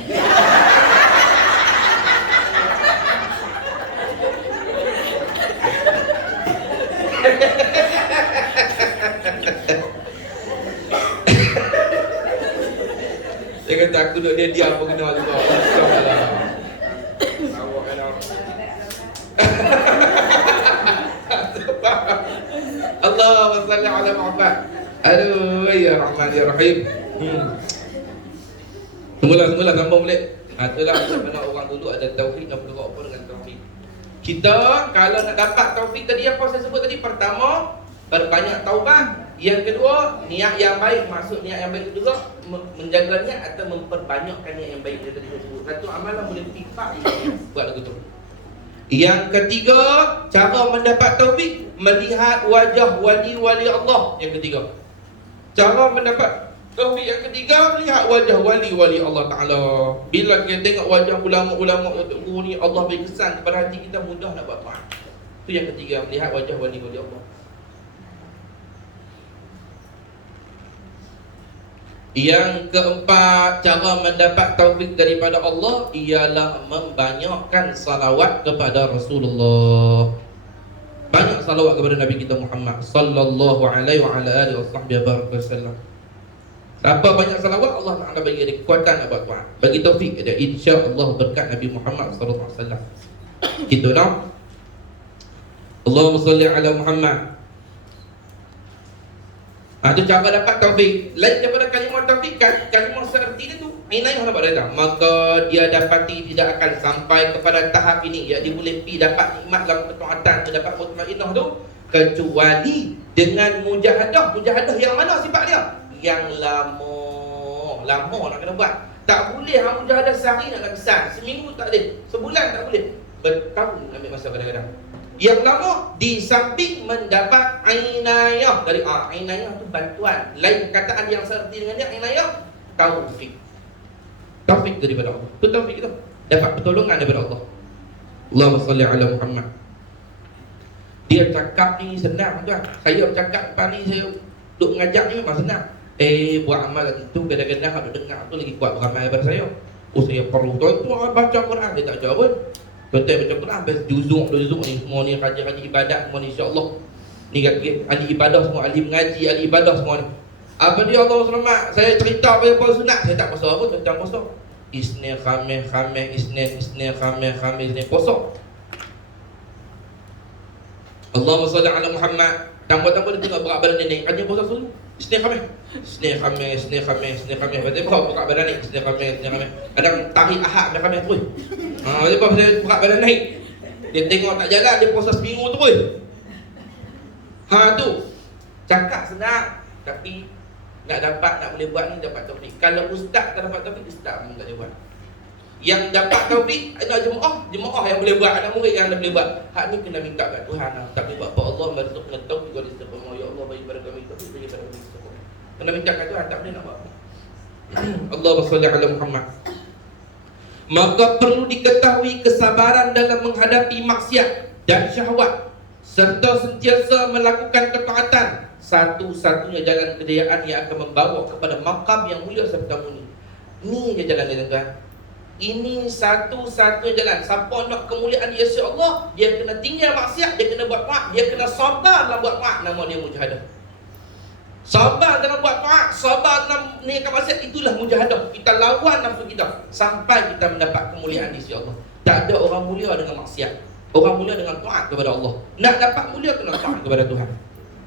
Dia kata aku duduk dia diam pun kena juga. Awak kena. Allahumma salli ala Muhammad. Aduh ya Rahman ya Rahim. Semula sambung balik. Itulah sebenarnya orang dulu ada tauhid dan bergerak apa dengan tauhid. Kita kalau nak dapat tauhid tadi apa saya sebut tadi, pertama berbanyak taubat, yang kedua niat yang baik. Maksud niat yang baik itu juga menjaga niat atau memperbanyakkan niat yang baik yang tadi saya sebut. Satu amalan boleh tifak buat lagu tu. Yang ketiga, cara mendapat taufik melihat wajah wali-wali Allah. Yang ketiga, Cara mendapat taufik yang ketiga, lihat wajah wali-wali Allah Ta'ala. Bila kita tengok wajah ulama-ulama guru ni, Allah beri kesan kepada hati kita, mudah nak buat taat. Itu yang ketiga, melihat wajah wali-wali Allah. Yang keempat, cara mendapat taufik daripada Allah ialah membanyakkan salawat kepada Rasulullah. Banyak salawat kepada Nabi kita Muhammad sallallahu alaihi wa ala alihi wasallam. Siapa banyak salawat, Allah Taala bagi dia kekuatan nak buat taat, bagi taufik dia, insya-Allah berkat Nabi Muhammad sallallahu alaihi wasallam. Gitu nak. Allahumma salli ala Muhammad. Ada cara dapat taufik. Lain daripada kalimah taufik, kalimah seerti dia tu inayah dapat datang. Maka dia dapati tidak akan sampai kepada tahap ini, ya, dia boleh pergi dapat nikmat dalam ketaatan, dia dapat mutmainnah tu, kecuali dengan mujahadah. Mujahadah yang mana sifat dia? Yang lama nak kena buat. Tak boleh mujahadah sehari nak kesan, seminggu tak boleh, sebulan tak boleh, bertahun ambil masa kadang-kadang. Yang lama di samping mendapat inayah dari inayah tu bantuan. Lain perkataan yang seerti dengan dia, inayah taufik. Taufik daripada Allah. Itu taufik itu. Dapat pertolongan daripada Allah. Allahumma salli ala Muhammad. Dia cakap ni senang tuan. Saya cakap depan ni, saya duk mengajar ni memang senang. Buat amal itu kadang-kadang ada dengar tu lagi kuat beramai daripada saya. Saya perlu tuan-tuan baca Quran, dia tak jawab pun. Tuan-tuan baca Quran, habis juzuk ni, semua ni raja-raja ibadat semua ni, insya-Allah. Ni ahli ibadah semua, ahli mengaji, ahli ibadah semua ni. Apa dia Allah selamat, saya cerita apa puasa sunat, saya tak puasa apa, tuan-tuan puasa. Isnin, Khamis, Isnin, Khamis, puasa. Allahumma salli ala Muhammad. Tambah-tambah dia tengok berat badan dia naik. Hanya puasa selalu Isnin, Khamis. Berarti berat badan naik. Isnin, Khamis. Kadang tarik Ahad dan Khamis terus. Sebab dia berat badan naik. Dia tengok tak jalan, dia puasa seminggu terus. Tu. Cakap senang, tapi nak boleh buat ni dapat taufik. Kalau ustaz tak dapat taufik, ustaz pun tak boleh buat. Yang dapat taufik nak jemaah yang boleh buat, anak murid yang boleh buat. Hak ni kena minta kat Tuhan. Tak boleh buat apa Allah merzuqna taufik wa istiqamah. Ya Allah bagi pada kami taufik, bagi pada kami istiqamah. Kena minta kat Tuhan, tak boleh nak buat. Allahumma shalli ala Muhammad. Maka perlu diketahui kesabaran dalam menghadapi maksiat dan syahwat serta sentiasa melakukan ketaatan, satu-satunya jalan kejayaan yang akan membawa kepada makam yang mulia seperti ini. Ni je jalan dia, tuan-tuan. Ini satu-satunya jalan. Siapa nak kemuliaan di sisi Allah, dia kena tinggal maksiat, dia kena buat taat, dia kena sabar dalam buat taat. Nama dia mujahadah. Sabar dalam buat taat, sabar dalam niatkan maksiat, itulah mujahadah. Kita lawan nafsu kita sampai kita mendapat kemuliaan di sisi Allah. Tak ada orang mulia dengan maksiat. Orang mulia dengan taat kepada Allah. Nak dapat mulia kena taat kepada Tuhan.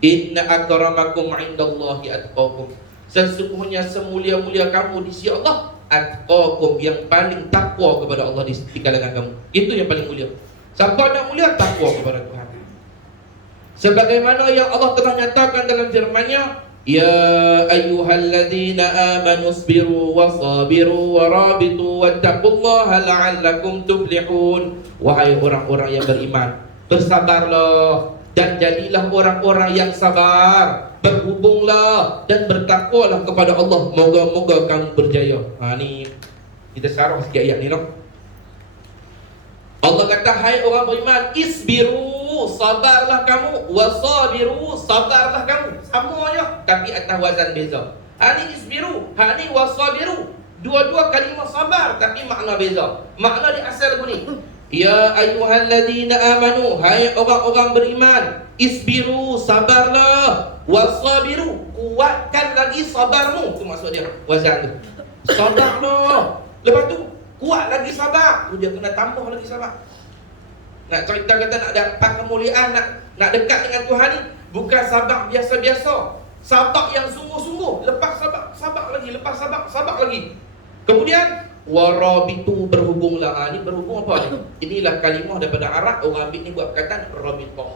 Inna akramakum indallahi atqakum. Sesungguhnya semulia-mulia kamu di sisi Allah, atqakum, yang paling takwa kepada Allah di kalangan kamu. Itu yang paling mulia. Siapa nak mulia? Takwa kepada Tuhan. Sebagaimana yang Allah telah nyatakan dalam firman-Nya, ya ayyuhalladzina amanu sabiru wa sabiru wa rabitu wattaqullaha la'allakum tuflihun. Wahai orang-orang yang beriman, bersabarlah dan jadilah orang-orang yang sabar, berhubunglah dan bertakwalah kepada Allah, moga-moga kamu berjaya. Ni kita syarah sikit ayat ni, no? Allah kata, hai orang beriman, isbiru, sabarlah kamu, wasabiru, sabarlah kamu. Sama je, tapi atas wazan beza. Ni isbiru, ni wasabiru. Dua-dua kalimah sabar, tapi makna beza. Makna di asal bunyi, ya ayyuhalladzina amanu, hai orang-orang beriman, isbiru, sabarlah, wasabiru, kuatkan lagi sabarmu. Itu maksud dia, wazan tu. Sabarlah. Lepas tu kuat lagi sabar. Tu dia kena tambah lagi sabar. Nak cerita kata nak dapat kemuliaan, nak dekat dengan Tuhan ni, bukan sabar biasa-biasa. Sabar yang sungguh-sungguh. Lepas sabar lagi, lepas sabar lagi. Kemudian warabitu, berhubunglah. Ni berhubung apa ni? Inilah kalimah daripada Arab. Orang ambil ni buat perkataan rabitah.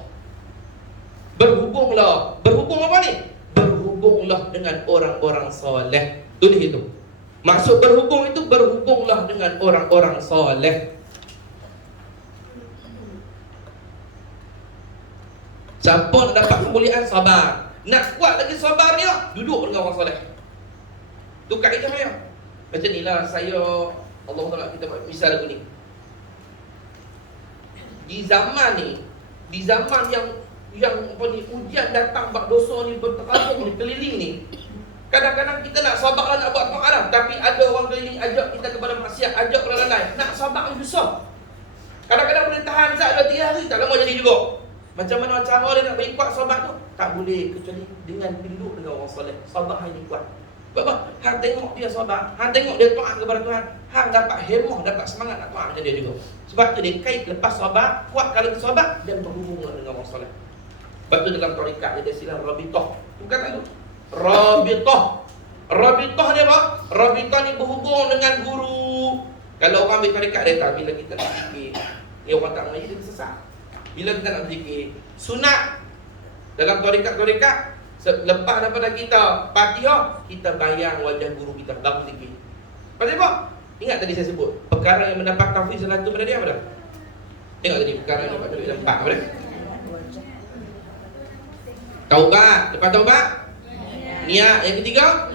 Berhubunglah. Berhubung apa ni? Berhubunglah dengan orang-orang soleh. Tulis itu. Maksud berhubung itu, berhubunglah dengan orang-orang soleh. Siapa nak dapat kemuliaan? Sabar. Nak kuat lagi sabar dia, duduk dengan orang soleh. Tu kaedah dia. Macam inilah saya, Allah Taala kita buat misal lagu ni. Di zaman ni, di zaman yang apa ni, ujian datang, bak dosa ni berterabung ni, keliling ni, kadang-kadang kita nak sabar lah, nak buat taat lah, tapi ada orang keliling ajak kita kepada maksiat, ajak orang lain. Nak sabar ni susah. Kadang-kadang boleh tahan sekejap 2-3 hari, tak lama jadi juga. Macam mana cara dia nak beri kuat sabar tu? Tak boleh kecuali dengan duduk dengan orang soleh. Sabar hang ni kuat. Sebab apa? Hang tengok dia sabar, hang tengok dia taat kepada Tuhan, hang dapat hemah, dapat semangat nak taat macam dia juga. Sebab tu dia kait lepas sabar, kuat kalau dia sabar dan berhubung dengan orang soleh. Sebab tu dalam tarekat dia ada istilah rabitah. Bukan tak tu? Rabitah. Rabitah dia apa? Rabitah ni berhubung dengan guru. Kalau orang ambil tarekat dia tak, bila kita nak fikir, ni orang tak mengaji dia sesat. Bila kita nak fikir sunat dalam tarekat-tarekat, lepas daripada kita Fatihah, kita bayang wajah guru kita, baru zikir. Pasal apa? Ingat tadi saya sebut perkara yang mendapat taufik salah satu pada dia apa dah? Tengok tadi perkara yang dapat taufik 4 apa dah? Taubat, lepas taubat niat, yang ketiga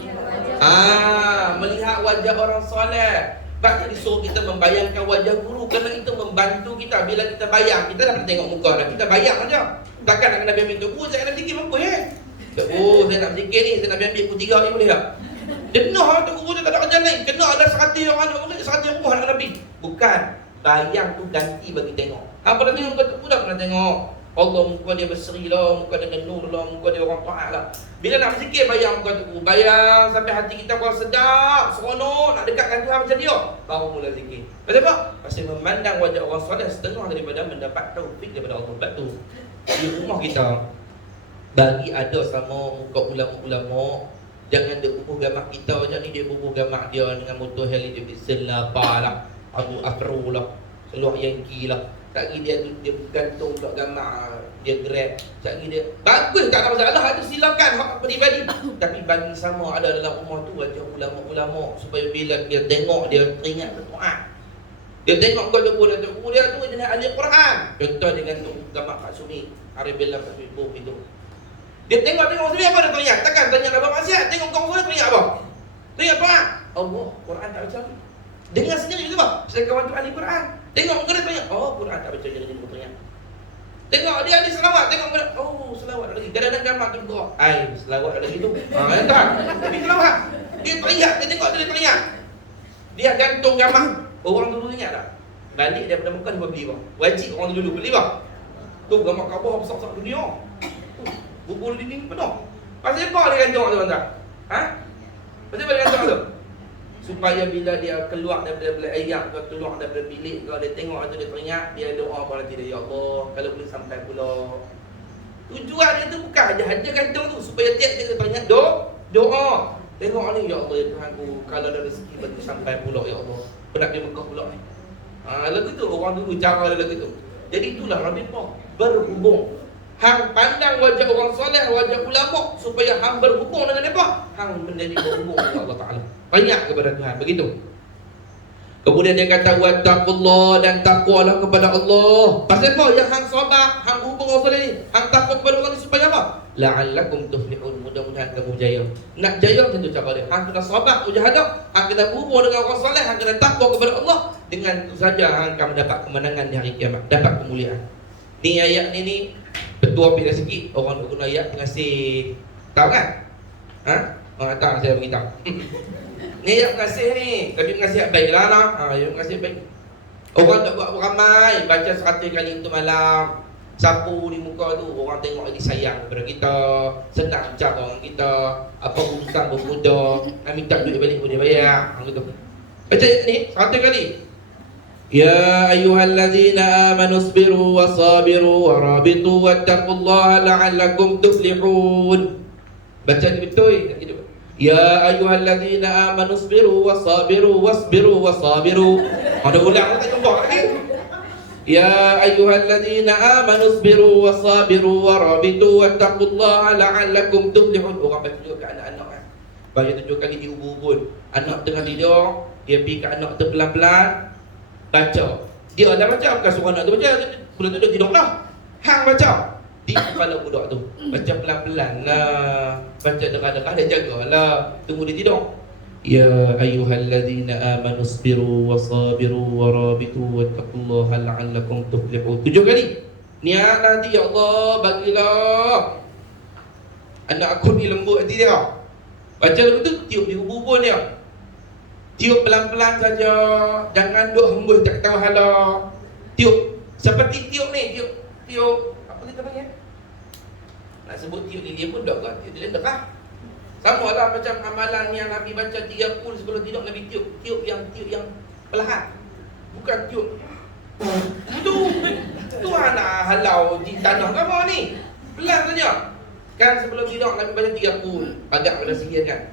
melihat wajah orang soleh. Sebab jadi suruh kita membayangkan wajah guru, kerana itu membantu kita. Bila kita bayang, kita dapat tengok muka dah, kita bayang saja. Takkan nak kena ambil tu, saya nak zikir mampu saya nak zikir ni, saya nak ambil pukul 3 ni boleh tak? Denah lah tu guru dia tak ada kerja lain. Kena ada 100 orang nak ambil, 100 rumah nak Nabi. Bukan, bayang tu ganti bagi tengok. Apa dah tengok muka tu? Dah pernah tengok Allah muka dia berseri lah, muka dia dengan nur lah, muka dia orang taat lah. Bila nak berzikir, bayang muka tu, bayang sampai hati kita kalau sedap, seronok, nak dekatkan Tuhan macam dia, baru mula zikir. Pasal apa? Pasal memandang wajah orang soleh setengah daripada mendapat taufik daripada Allah. Sebab tu di rumah kita bagi ada sama muka ulama-ulama, jangan dia bubuh gamak kita macam ni, dia bubuh gamak dia dengan motor Harley Davidson lah, apalah, Abu Afro lah, seluar Yankee lah. Tak lagi dia gantung pula gambar, dia grab. Tak lagi dia bagus, tak ada masalah, itu silakan hak peribadi. Tapi bagi sama ada dalam rumah tu wajah ulama-ulama, supaya bila dia tengok dia teringat berdoa. Dia tengok kau tu dia tu jenis ahli Quran. Contoh dia gantung gambar Pak Sumi, Arabella Pak Sumi itu. Dia tengok sini apa dia teringat? Takkan tanya apa maksiat, tengok kau semua teringat apa? Teringat doa. Allah, Quran tak baca. Dengar sendiri gitu apa? Saya kawan tu ahli Quran. Tengok muka dia tanya, oh Quran tak baca, jadi muka tanya. Tengok dia ahli selawat, tengok muka dia, oh selawat lagi. Kadang-kadang gambar tu gerak, selawat lagi tu. Tak. Tapi selawat. Dia teringat, dia tengok dia teringat. Dia gantung gambar. Orang dulu ingat tak? Balik daripada Mekah dia beli bang. Wajib orang dulu beli bang. Tu gambar Kaabah besar-besar dunia. Bubur dinding penuh. Pasal apa dia gantung tu tuan-tuan? Pasal apa dia gantung tu? Supaya bila dia keluar daripada bilik ayak ke, keluar daripada bilik ke, dia tengok tu dia teringat, dia doa pada dia, ya Allah, kalau boleh sampai pula. Tujuan dia tu bukan aja gantung tu, supaya tiap-tiap dia teringat doa. Tengok ni, ya Allah ya Tuhanku, kalau ada rezeki bagi sampai pula, ya Allah. Penat dia Mekah pula ni. Lagu tu orang dulu cara dia lagu tu. Jadi itulah rabitah, berhubung. Hang pandang wajah orang soleh, wajah ulama, supaya hang berhubung dengan mereka. Hang menjadi berhubung dengan Allah Ta'ala, banyak kepada Tuhan. Begitu. Kemudian dia kata wattaqullah, dan takwalah kepada Allah. Pasal apa? Yang hang sabar, hang berhubung orang soleh ni, hang takwa kepada Allah ni supaya apa? La'allakum tuflihun, mudah-mudahan kamu jaya. Nak jaya macam tu cara dia. Hang kena sabar, mujahadah, hang kena berhubung dengan orang soleh, hang kena takwa kepada Allah. Dengan itu saja hang akan mendapat kemenangan di hari kiamat, dapat kemuliaan. Ni ayat ni ketua pilih sikit, orang guna ayat pengasih. Tahu kan? Orang tak saya beritahu. Ni ayat pengasih ni, tapi pengasih baiklah lah. Ayat pengasih baik. Orang tak buat ramai, baca 100 kali itu malam, sapu di muka tu, orang tengok lagi sayang kepada kita, senang bicara dengan kita, apa urusan bermudah, minta duit balik boleh bayar, gitu. Baca ni 100 kali. Ya ayyuhallazina amanu isbiru wasabiru warabitu wattaqullaha la'allakum tuflihun. Baca ni betul tak gitu? Ya ayyuhallazina amanu isbiru wasabiru wasbiru wasabiru. Ada ulang tak jumpa lagi. Ya ayyuhallazina amanu isbiru wasabiru warabitu wattaqullaha la'allakum tuflihun. Orang baca juga ke anak-anak kan. Baca 7 kali di ubun. Anak tengah tidur, dia pergi ke anak tu pelan-pelan baca. Dia dah baca, bukan suruh anak tu baca. Bulan tu dia tidur lah. Hang baca. di kepala budak tu. Baca pelan-pelan lah, baca dengar-dengar dia jagalah, tunggu dia tidur. Ya ayyuhalladzina amanu sabiru wasabiru warabitu wattaqullaha la'allakum tuflihun. 7 kali. Niat nanti, ya Allah, bagilah anak aku ni lembut hati dia. Baca lagu tu, tiup di ubun dia. Tiup pelan-pelan saja, jangan duk hembus tak tahu hala. Tiup seperti tiup ni, tiup apa kita panggil? Nak sebut tiup ni dia pun dah kan, dia dah. Sama lah macam amalan yang Nabi baca 30 sebelum tidur, Nabi tiup yang perlahan. Bukan tiup. Tu anak halau di tanah kamu ni. Pelan saja. Kan sebelum tidur Nabi baca 30. Agak pada sikit kan.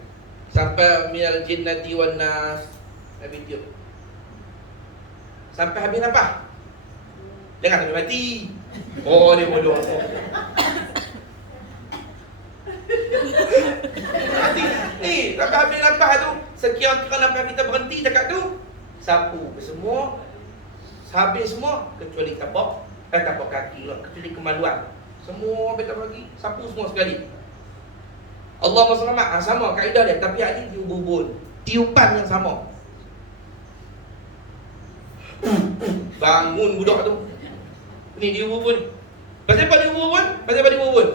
Sampai minal jinnati wan nas, Nabi tiup. Sampai habis apa? Jangan sampai mati. Oh, dia bodoh. Mati. Ni, sampai habis nafas tu, sekira-kira nafas kita berhenti dekat tu, sapu semua. Habis semua kecuali tapak kaki lah, kecuali kemaluan. Semua beta bagi, sapu semua sekali. Allahumma selamat, sama kaedah dia, tapi hari ni tiup tiupan yang sama. Bangun budak tu. Ni dia bubun. Pasal apa dia bubun?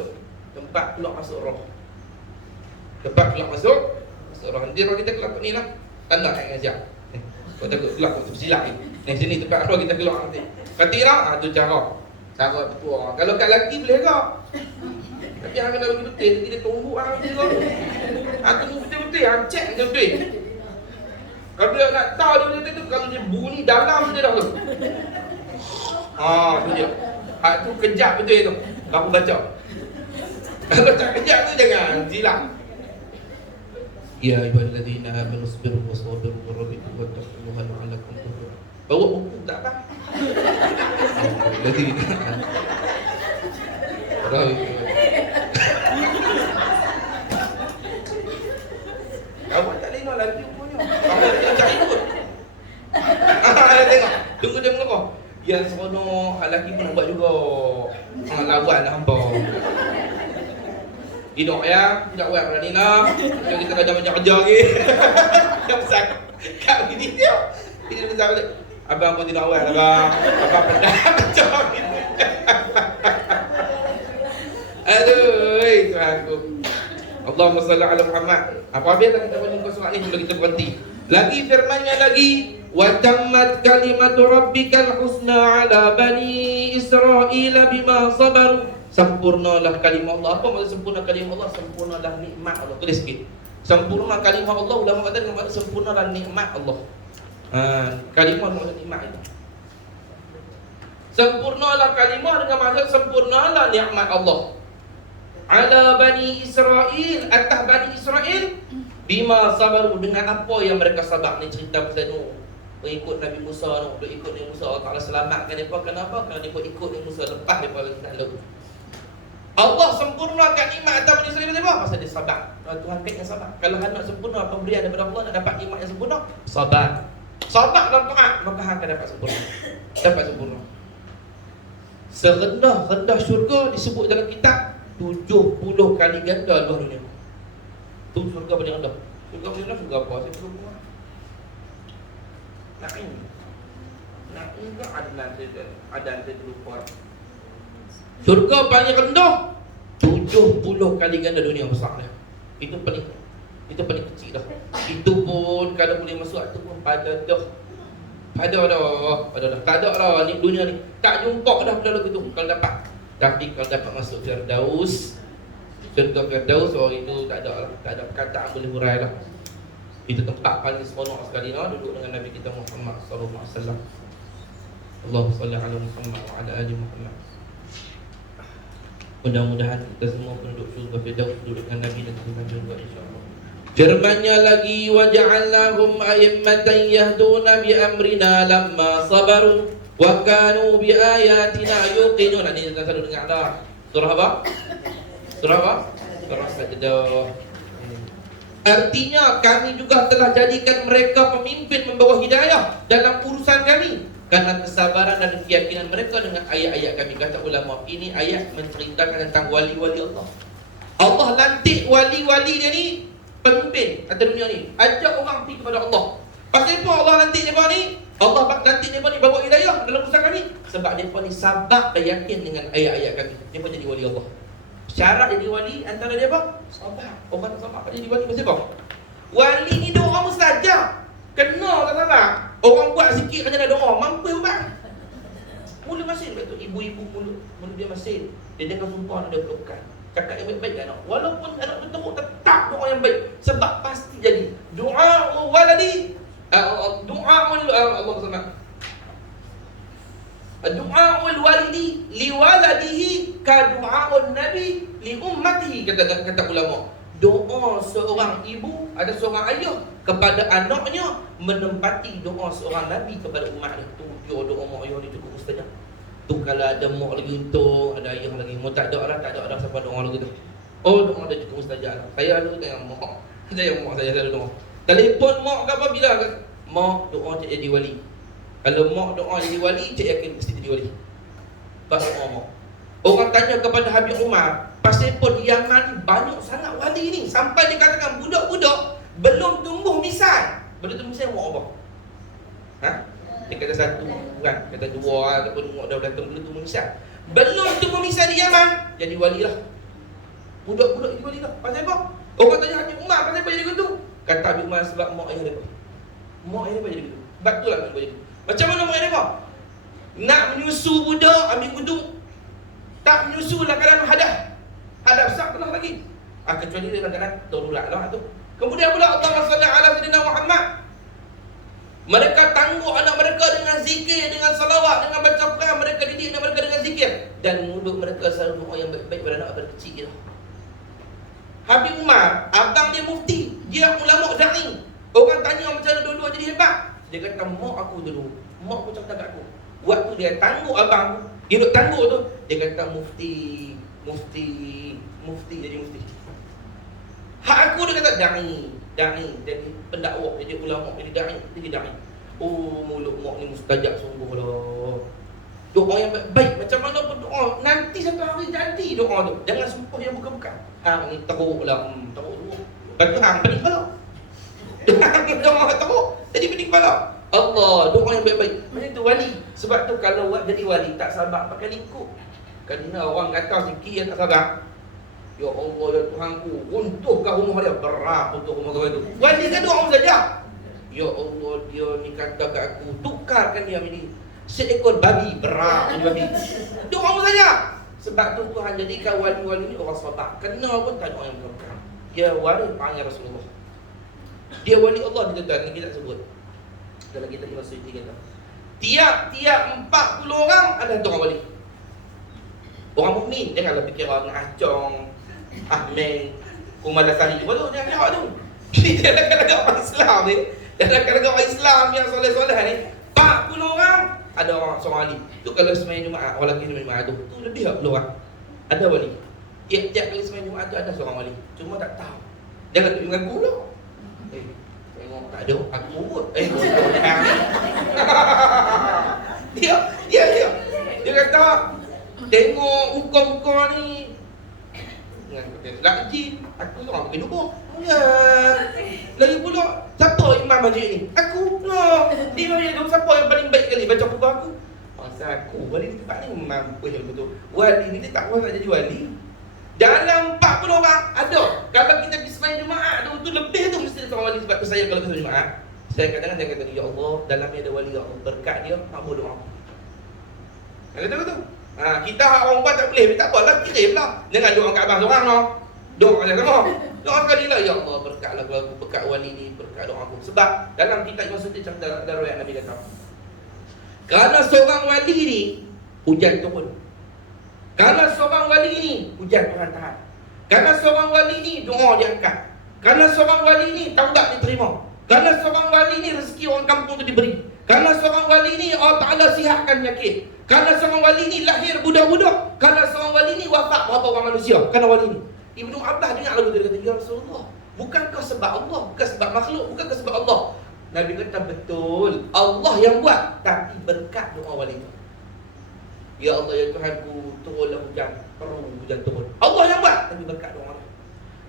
Tempat keluar masuk roh. Tempat keluar masuk roh. Nanti roh kita keluar ni lah. Tanda yang ajak. Kau takut keluar kau silap ni. Sini tempat roh kita keluar nanti. Kata lah, tu cara betul. Kalau kat lelaki boleh ke? Tapi hang kena bagi betul, dia tunggu hang je tu. Tunggu betul-betul, hang check betul-betul. Kalau dia nak tahu dia betul tu, kalau dia bunyi dalam je dah tu. Tu dia. Hak tu kejap betul tu. Baru baca. Kalau tak kejap tu jangan silap. Ya ayyuhalladzina amanu sabiru wasabiru warabitu wattaqullaha la'allakum tuflihun. Bawa buku tak apa. Jadi awak tak lengok lagi bukunya. Awak tak ikut. Tengok. Tunggu dia mengokoh. Yang seronok, hal lelaki pun buat juga. Lawan lah hampa. Hidup ya, tidak buat berani lah. Kalau kita kerja-kerja lagi. Dah besar. Kak begini dia. Ini besar balik. Abang pun tidak awal abang. Abang pernah macam ni. Aduh, Tuhan aku. Allahumma salli ala Muhammad. Apa habis tak kita baca surat ni sebelum kita berhenti. Lagi firman-Nya lagi, wa tammat kalimatu rabbikal husna ala bani Israil bima sabaru. Sempurnalah kalimah Allah. Apa maksud sempurna kalimah Allah? Sempurnalah nikmat Allah. Tulis sikit. Sempurna kalimah Allah, ulama kata dengan maksud sempurnalah nikmat Allah. Kalimah maksud nikmat itu. Sempurnalah kalimah dengan maksud sempurnalah nikmat Allah. Ala bani Israil, atas bani Israil bima sabaru, dengan apa yang mereka sabar. Ni cerita pasal Nuh, mengikut Nabi Musa. Nuh ikut Nabi Musa, Allah Taala selamatkan depa. Kenapa? Kerana depa ikut Nabi Musa, lepas depa lagi nak lalu. Allah sempurnakan nikmat atas bani Israil apa? Pasal dia sabar. Tuhan kata yang sabar. Kalau hang nak sempurna pemberian daripada Allah, nak dapat nikmat yang sempurna, sabar. Sabar dalam taat, maka hang akan dapat sempurna. Dapat sempurna. Serendah-rendah syurga disebut dalam kitab 70 kali ganda luar dunia. Tu syurga paling rendah. Syurga paling rendah syurga apa? Saya belum buat. Naim ke Adan saya terlupa. Syurga paling rendah 70 kali ganda dunia besar dah. Itu paling kecil dah. Itu pun kalau boleh masuk tu pun pada dah. Tak ada dah ni dunia ni. Tak jumpa dah benda lagu tu kalau dapat. Tapi kalau dapat masuk Firdaus, syurga Firdaus, itu tak ada perkataan boleh hurai lah. Itu tempat paling seronok sekali lah, duduk dengan Nabi kita Muhammad sallallahu alaihi wasallam. Allahumma salli ala Muhammad wa ala ali Muhammad. Mudah-mudahan kita semua penduduk syurga Firdaus duduk dengan Nabi dan Tuhan juga insya-Allah. Firman-Nya lagi, wa ja'alnahum a'immatan yahduna bi amrina lamma sabaru wa kanu bi ayatina yuqinun. Ini kita selalu dengar dah. Surah apa? Surah Sajdah. Artinya kami juga telah jadikan mereka pemimpin membawa hidayah dalam urusan kami. Karena kesabaran dan keyakinan mereka dengan ayat-ayat kami. Kata ulama, ini ayat menceritakan tentang wali-wali Allah. Allah lantik wali-wali dia ni pemimpin atas dunia ni. Ajak orang pergi kepada Allah. Pasal apa Allah lantik mereka ni? Allah lantik mereka ni bawa hidayah dalam usaha kami. Sebab mereka ni sabar dan yakin dengan ayat-ayat kami. Mereka jadi wali Allah. Syarat jadi wali antara dia apa? Sabar. Orang tak sabar tak jadi wali. Pasal apa? Wali ni doa mustajab. Kena tak sabar. Orang buat sikit kerja ada doa, mampu bang. Mula masin betul ibu-ibu mula dia masin. Dia jangan sumpah nak ada pelukan. Cakap yang baik-baik kan anak. Walaupun anak berteruk tetap doa yang baik. Sebab pasti jadi. Doa waladi doa Allah SWT. Doa walidi liwaladihi ka doa nabi li ummatihi, kata ulama. Doa seorang ibu, ada seorang ayah kepada anaknya menempati doa seorang nabi kepada umatnya. Tu dia doa mak ayah ni cukup mustajab. Tu kalau ada mak lagi untung, ada ayah lagi. Mau tak ada dah siapa doa lagi tu. Oh, doa dia cukup mustajab. Saya ada dengan mak. Saya mak saya selalu doa. Telefon mak ke apa bila mak doa cik jadi wali. Kalau mak doa jadi wali, cik yakin mesti jadi wali. Pasal mak. Orang tanya kepada Habib Umar, pasal pun Yaman ni banyak sangat wali ni. Sampai dia katakan budak-budak belum tumbuh misai. Belum tumbuh misai muak apa? Ha? Dia kata satu kan, kata dua ataupun muak dah datang belum tumbuh misai. Belum tumbuh misai di Yaman, jadi wali lah. Budak-budak jadi wali lah. Pasal apa? Orang tanya Habib Umar, pasal apa jadi gitu? Kata Habib Umar, sebab mak ayah dia. Mak ayah dia jadi gitu. Betul lah mak ayah dia. Macam mana mak ayah dia? Nak menyusu budak, ambil wudu. Tak menyusu dalam keadaan hadas besar pernah lagi. Kecuali dia dalam keadaan darurat lah tu. Kemudian pula Allah SWT ala Sayyidina Muhammad. Mereka tangguh anak mereka dengan zikir, dengan salawat, dengan baca Quran. Mereka didik anak mereka dengan zikir. Dan mulut mereka selalu doa yang baik-baik pada anak mereka kecil. Habib Umar, abang dia mufti, dia ulama da'i. Orang tanya macam mana dulu jadi hebat. Dia kata, mak aku dulu, mak aku cakap kat aku, waktu dia tangguh abang, dia duduk tangguh tu, dia kata mufti jadi mufti. Hak aku dia kata da'i, jadi pendakwa, jadi ulama, jadi da'i. Oh, mulut mak ni mustajab sungguh lah. Doa yang baik, macam mana pun doa, nanti satu hari jadi doa tu. Jangan sumpah yang bukan-bukan. Hang ni teruk lah, teruk dulu. Lepas tu hang pening kepala. Doa teruk, jadi pening kepala. Allah, doa yang baik-baik. Macam tu wali. Sebab tu kalau buat jadi wali, tak sabar pakai lingkup. Kerana orang kata sikit yang tak sabar. Ya Allah, ya Tuhanku, runtuhkan rumah dia. Berat untuk rumah kau itu. Wali kan doa saja. Ya Allah, dia ni kata kat aku, tukarkan dia ini. Seekor babi, berat jadi babi. Doa saja. Sebab tu Tuhan jadikan wali-wali ni orang sabar. Kena pun tak doa yang berkah. Dia wali panggil Rasulullah. Dia wali Allah ni tuan-tuan, kita tak sebut. Dalam kitab Imam Suyuti kata, tiap-tiap 40 orang ada satu orang wali. Orang mukmin janganlah fikir orang Acong, Ahmed, Umar Dasari tu baru jangan fikir tu. Jadi dalam kalangan orang Islam ni, dalam kalangan orang Islam yang soleh-soleh ni, 40 orang ada orang seorang wali. Tu kalau sembahyang Jumaat, orang lelaki sembahyang Jumaat tu lebih 40 orang. Ada wali. Tiap-tiap kali sembahyang Jumaat tu ada seorang wali. Cuma tak tahu. Jangan tunjuk dengan aku pula. Tengok tak ada aku pun. Dia kata tengok muka-muka ni dengan lagi aku seorang pakai dubur. Ya. Lagi pula siapa imam masjid ni? Aku pula. Dia tu siapa yang paling baik kali baca buku aku? Masa aku wali di tempat ni mampu yang betul. Wali ni dia tak puas nak jadi wali. Dalam 40 orang ada. Kalau kita pergi sembahyang Jumaat tu lebih tu mesti seorang wali. Sebab tu saya kalau pergi Jumaat, saya kadang-kadang saya kata, ya Allah, dalamnya ada wali Allah. Berkat dia, makbul doa. Kata betul. Kita orang buat tak boleh, tak apalah, kirimlah. Jangan doa kat abang seorang noh. Doa macam sama. Doa sekali lah, ya Allah, berkatlah aku, berkat wali ni, berkat doa aku. Sebab dalam kitab Imam Suyuti cerita ada riwayat Nabi kata, kerana seorang wali ni hujan turun. Kerana seorang wali ni hujan Tuhan tahan. Kerana seorang wali ni doa diangkat. Kerana seorang wali ni taubat diterima. Kerana seorang wali ni rezeki orang kampung tu diberi. Kerana seorang wali ni Allah Ta'ala sihatkan penyakit. Kerana seorang wali ni lahir budak-budak. Kerana seorang wali ni wafat berapa orang manusia. Kerana wali ni. Ibnu Abbas dengar lagu tu, dia kata, ya Rasulullah, bukankah sebab Allah, bukan sebab makhluk, bukankah sebab Allah? Nabi kata betul, Allah yang buat, tapi berkat doa wali tu. Ya Allah, ya Tuhanku, turunlah hujan, perlu hujan turun. Allah yang buat, tapi berkat doa dia.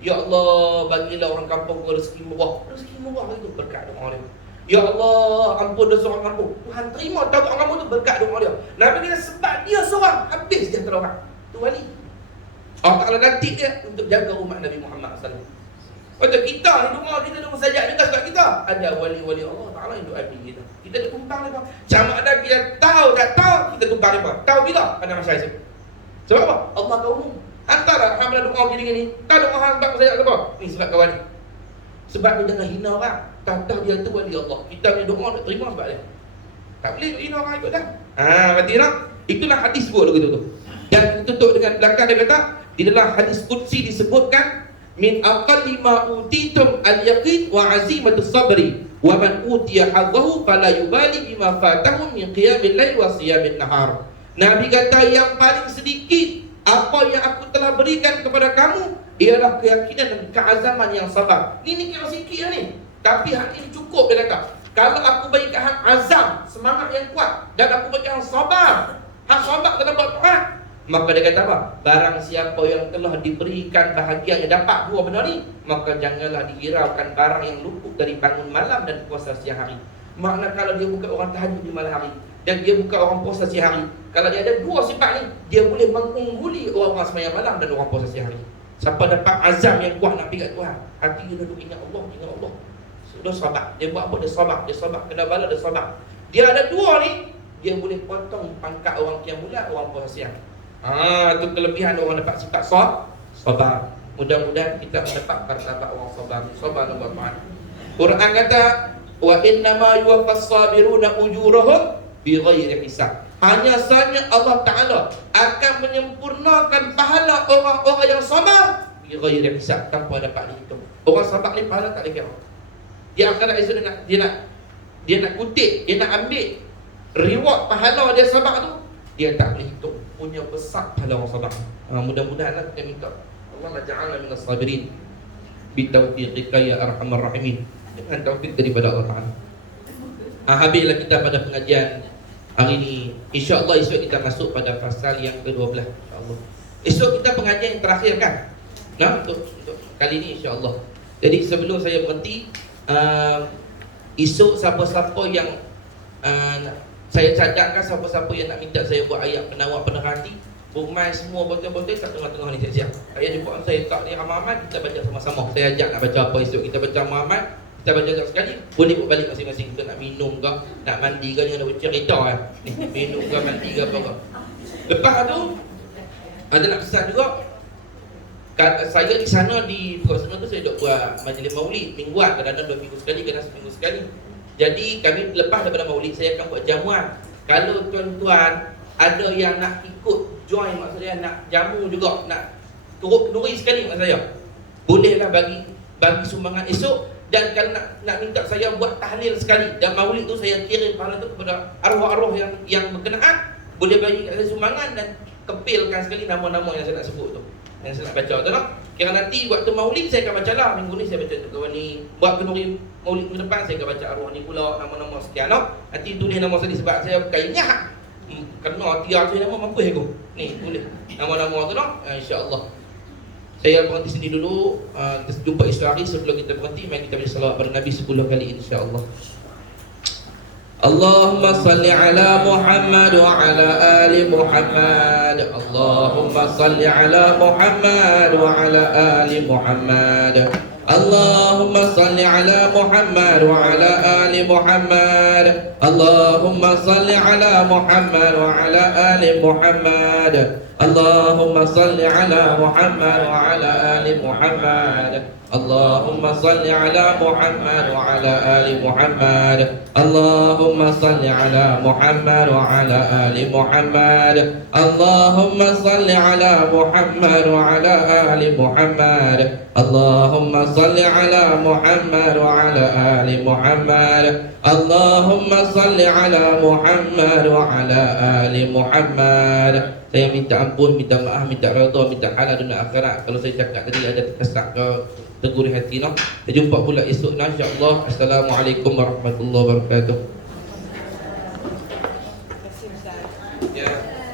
Ya Allah, bagilah orang kampung rezeki murah. Rezeki murah itu berkat doa dia. Ya Allah, ampun dosa orang kampung. Tuhan terima taubat orang kampung tu berkat doa dia. Nabi kata sebab dia seorang habis sejahtera orang. Tu wali. Allah Ta'ala nanti dia untuk jaga umat Nabi Muhammad SAW. Untuk kita ni doa kita tu mustajab juga sebab kita ada wali-wali Allah Ta'ala yang doa kita. Kita nak tumpang mereka. Sama ada kita tahu tak tahu, kita tumpang mereka. Tahu bila? Pada masa itu. Sebab apa? Allah tahu umum. Antara hamba doa gini-gini. Tak doa sebab saya apa? Ni sebab kawan ni. Sebab dia jangan hina orang. Kata dia tu wali Allah. Kita ni doa nak terima sebab dia. Tak boleh hina orang ikut dah. Berarti tak? Itulah hadis sebut begitu tu. Dan tutup dengan belakang dia kata, di dalam hadis qudsi disebutkan min aqalli ma utitum al-yaqin wa azimatus sabri wa man utiya hadzahu fala yubali bima fatahu min qiyamil lail wa siyamin nahar. Nabi kata yang paling sedikit apa yang aku telah berikan kepada kamu ialah keyakinan dan keazaman yang sabar. Ni kira sikit ni. Tapi hal ini cukup dia kata. Kalau aku berikan hak azam, semangat yang kuat, dan aku berikan sabar, hak sabar dalam buat taat, maka dia kata apa? Barang siapa yang telah diberikan bahagian yang dapat dua benda ni, maka janganlah dihiraukan barang yang luput dari bangun malam dan puasa siang hari. Makna kalau dia bukan orang tahajud di malam hari dan dia bukan orang puasa siang hari, kalau dia ada dua sifat ni, dia boleh mengungguli orang-orang sembahyang malam dan orang puasa siang hari. Siapa dapat azam yang kuat nak pergi kat Tuhan, hati dia duduk ingat Allah, ingat Allah. Dia sabar. Dia buat apa? Dia sabar. Kena bala dia sabar. Dia ada dua ni, dia boleh potong pangkat orang yang mula, orang puasa siang. Itu kelebihan orang dapat sifat sabar. Mudah-mudahan kita mendapat martabat orang sabar. Sabar dalam Al-Quran. Quran kata, wa innama yuwaffas sabiruna ujurahum bighairi hisab. Hanya saja Allah Ta'ala akan menyempurnakan pahala orang-orang yang sabar bighairi hisab, tanpa dapat dihitung. Orang sabar ni pahala tak dikira. Dia akan dia nak kutip, dia nak ambil reward pahala dia sabar tu, dia tak boleh hitung. Punya besar pahala orang sabar. Mudah-mudahan kita minta Allah ja'alna minas sabirin bi taufiqika ya arhamar rahimin. Dengan taufik daripada Allah Taala. Habislah kita pada pengajian hari ini. Insya-Allah esok kita masuk pada pasal yang ke-12 insya-Allah. Esok kita pengajian yang terakhir kan? Untuk kali ini insya-Allah. Jadi sebelum saya berhenti, esok siapa-siapa yang saya cadangkan, siapa-siapa yang nak minta saya buat ayat penawar penerang hati, rumah semua betul-betul kat tengah-tengah ni siap-siap. Ayat jumpa saya tak ni ramai-ramai, kita baca sama-sama. Saya ajak nak baca apa esok, kita baca Muhammad, kita baca sekali, boleh buat balik masing-masing. Kita nak minum ke, nak mandi ke, jangan nak bercerita kan. Ni, minum ke, mandi ke apa ke. Lepas tu ada nak pesan juga. Saya di sana di Purwosana tu saya duk buat majlis maulid mingguan, kadang-kadang 2 minggu sekali, kadang seminggu sekali. Jadi kami lepas daripada maulid saya akan buat jamuan. Kalau tuan-tuan ada yang nak ikut join, maksudnya nak jamu juga, nak turut kenduri sekali maksud saya, bolehlah bagi sumbangan esok. Dan kalau nak minta saya buat tahlil sekali dan maulid tu saya kirim pahala tu kepada arwah-arwah yang berkenaan, boleh bagi saya sumbangan dan kepilkan sekali nama-nama yang saya nak sebut tu, yang saya nak baca tu tak? Kira nanti waktu maulid saya akan baca lah. Minggu ni saya baca untuk kawan ni. Buat kenduri maulid minggu depan saya akan baca arwah ni pula, nama-nama sekian tak? Nanti tulis nama saya sebab saya bukan ingat. Kena tiap tu nama mampu aku. Ni tulis nama-nama tu tak? InsyaAllah. Saya berhenti sini dulu. Kita jumpa esok hari. Sebelum kita berhenti, mari kita baca salawat pada Nabi 10 kali insyaAllah. Allahumma salli ala Muhammad wa ala ali Muhammad. Allahumma salli ala Muhammad wa ala ali Muhammad. Allahumma salli ala Muhammad wa ala ali Muhammad. Allahumma salli ala Muhammad wa ala ali Muhammad. Allahumma salli ala Muhammad wa ala ali Muhammad. Allahumma salli ala Muhammad wa ala ali Muhammad. Allahumma salli ala Muhammad wa ala ali Muhammad. Allahumma salli ala Muhammad wa ala ali Muhammad. Allahumma salli ala Muhammad wa ala ali Muhammad. Allahumma salli ala Muhammad wa ala ali Muhammad. Saya minta ampun, minta maaf, minta redha, minta halal dunia akhirat kalau saya cakap tadi ada terkesak ke tegur hati noh. Kita jumpa pula esok insya-Allah. Assalamualaikum warahmatullahi wabarakatuh. kasih Ustaz. Ya.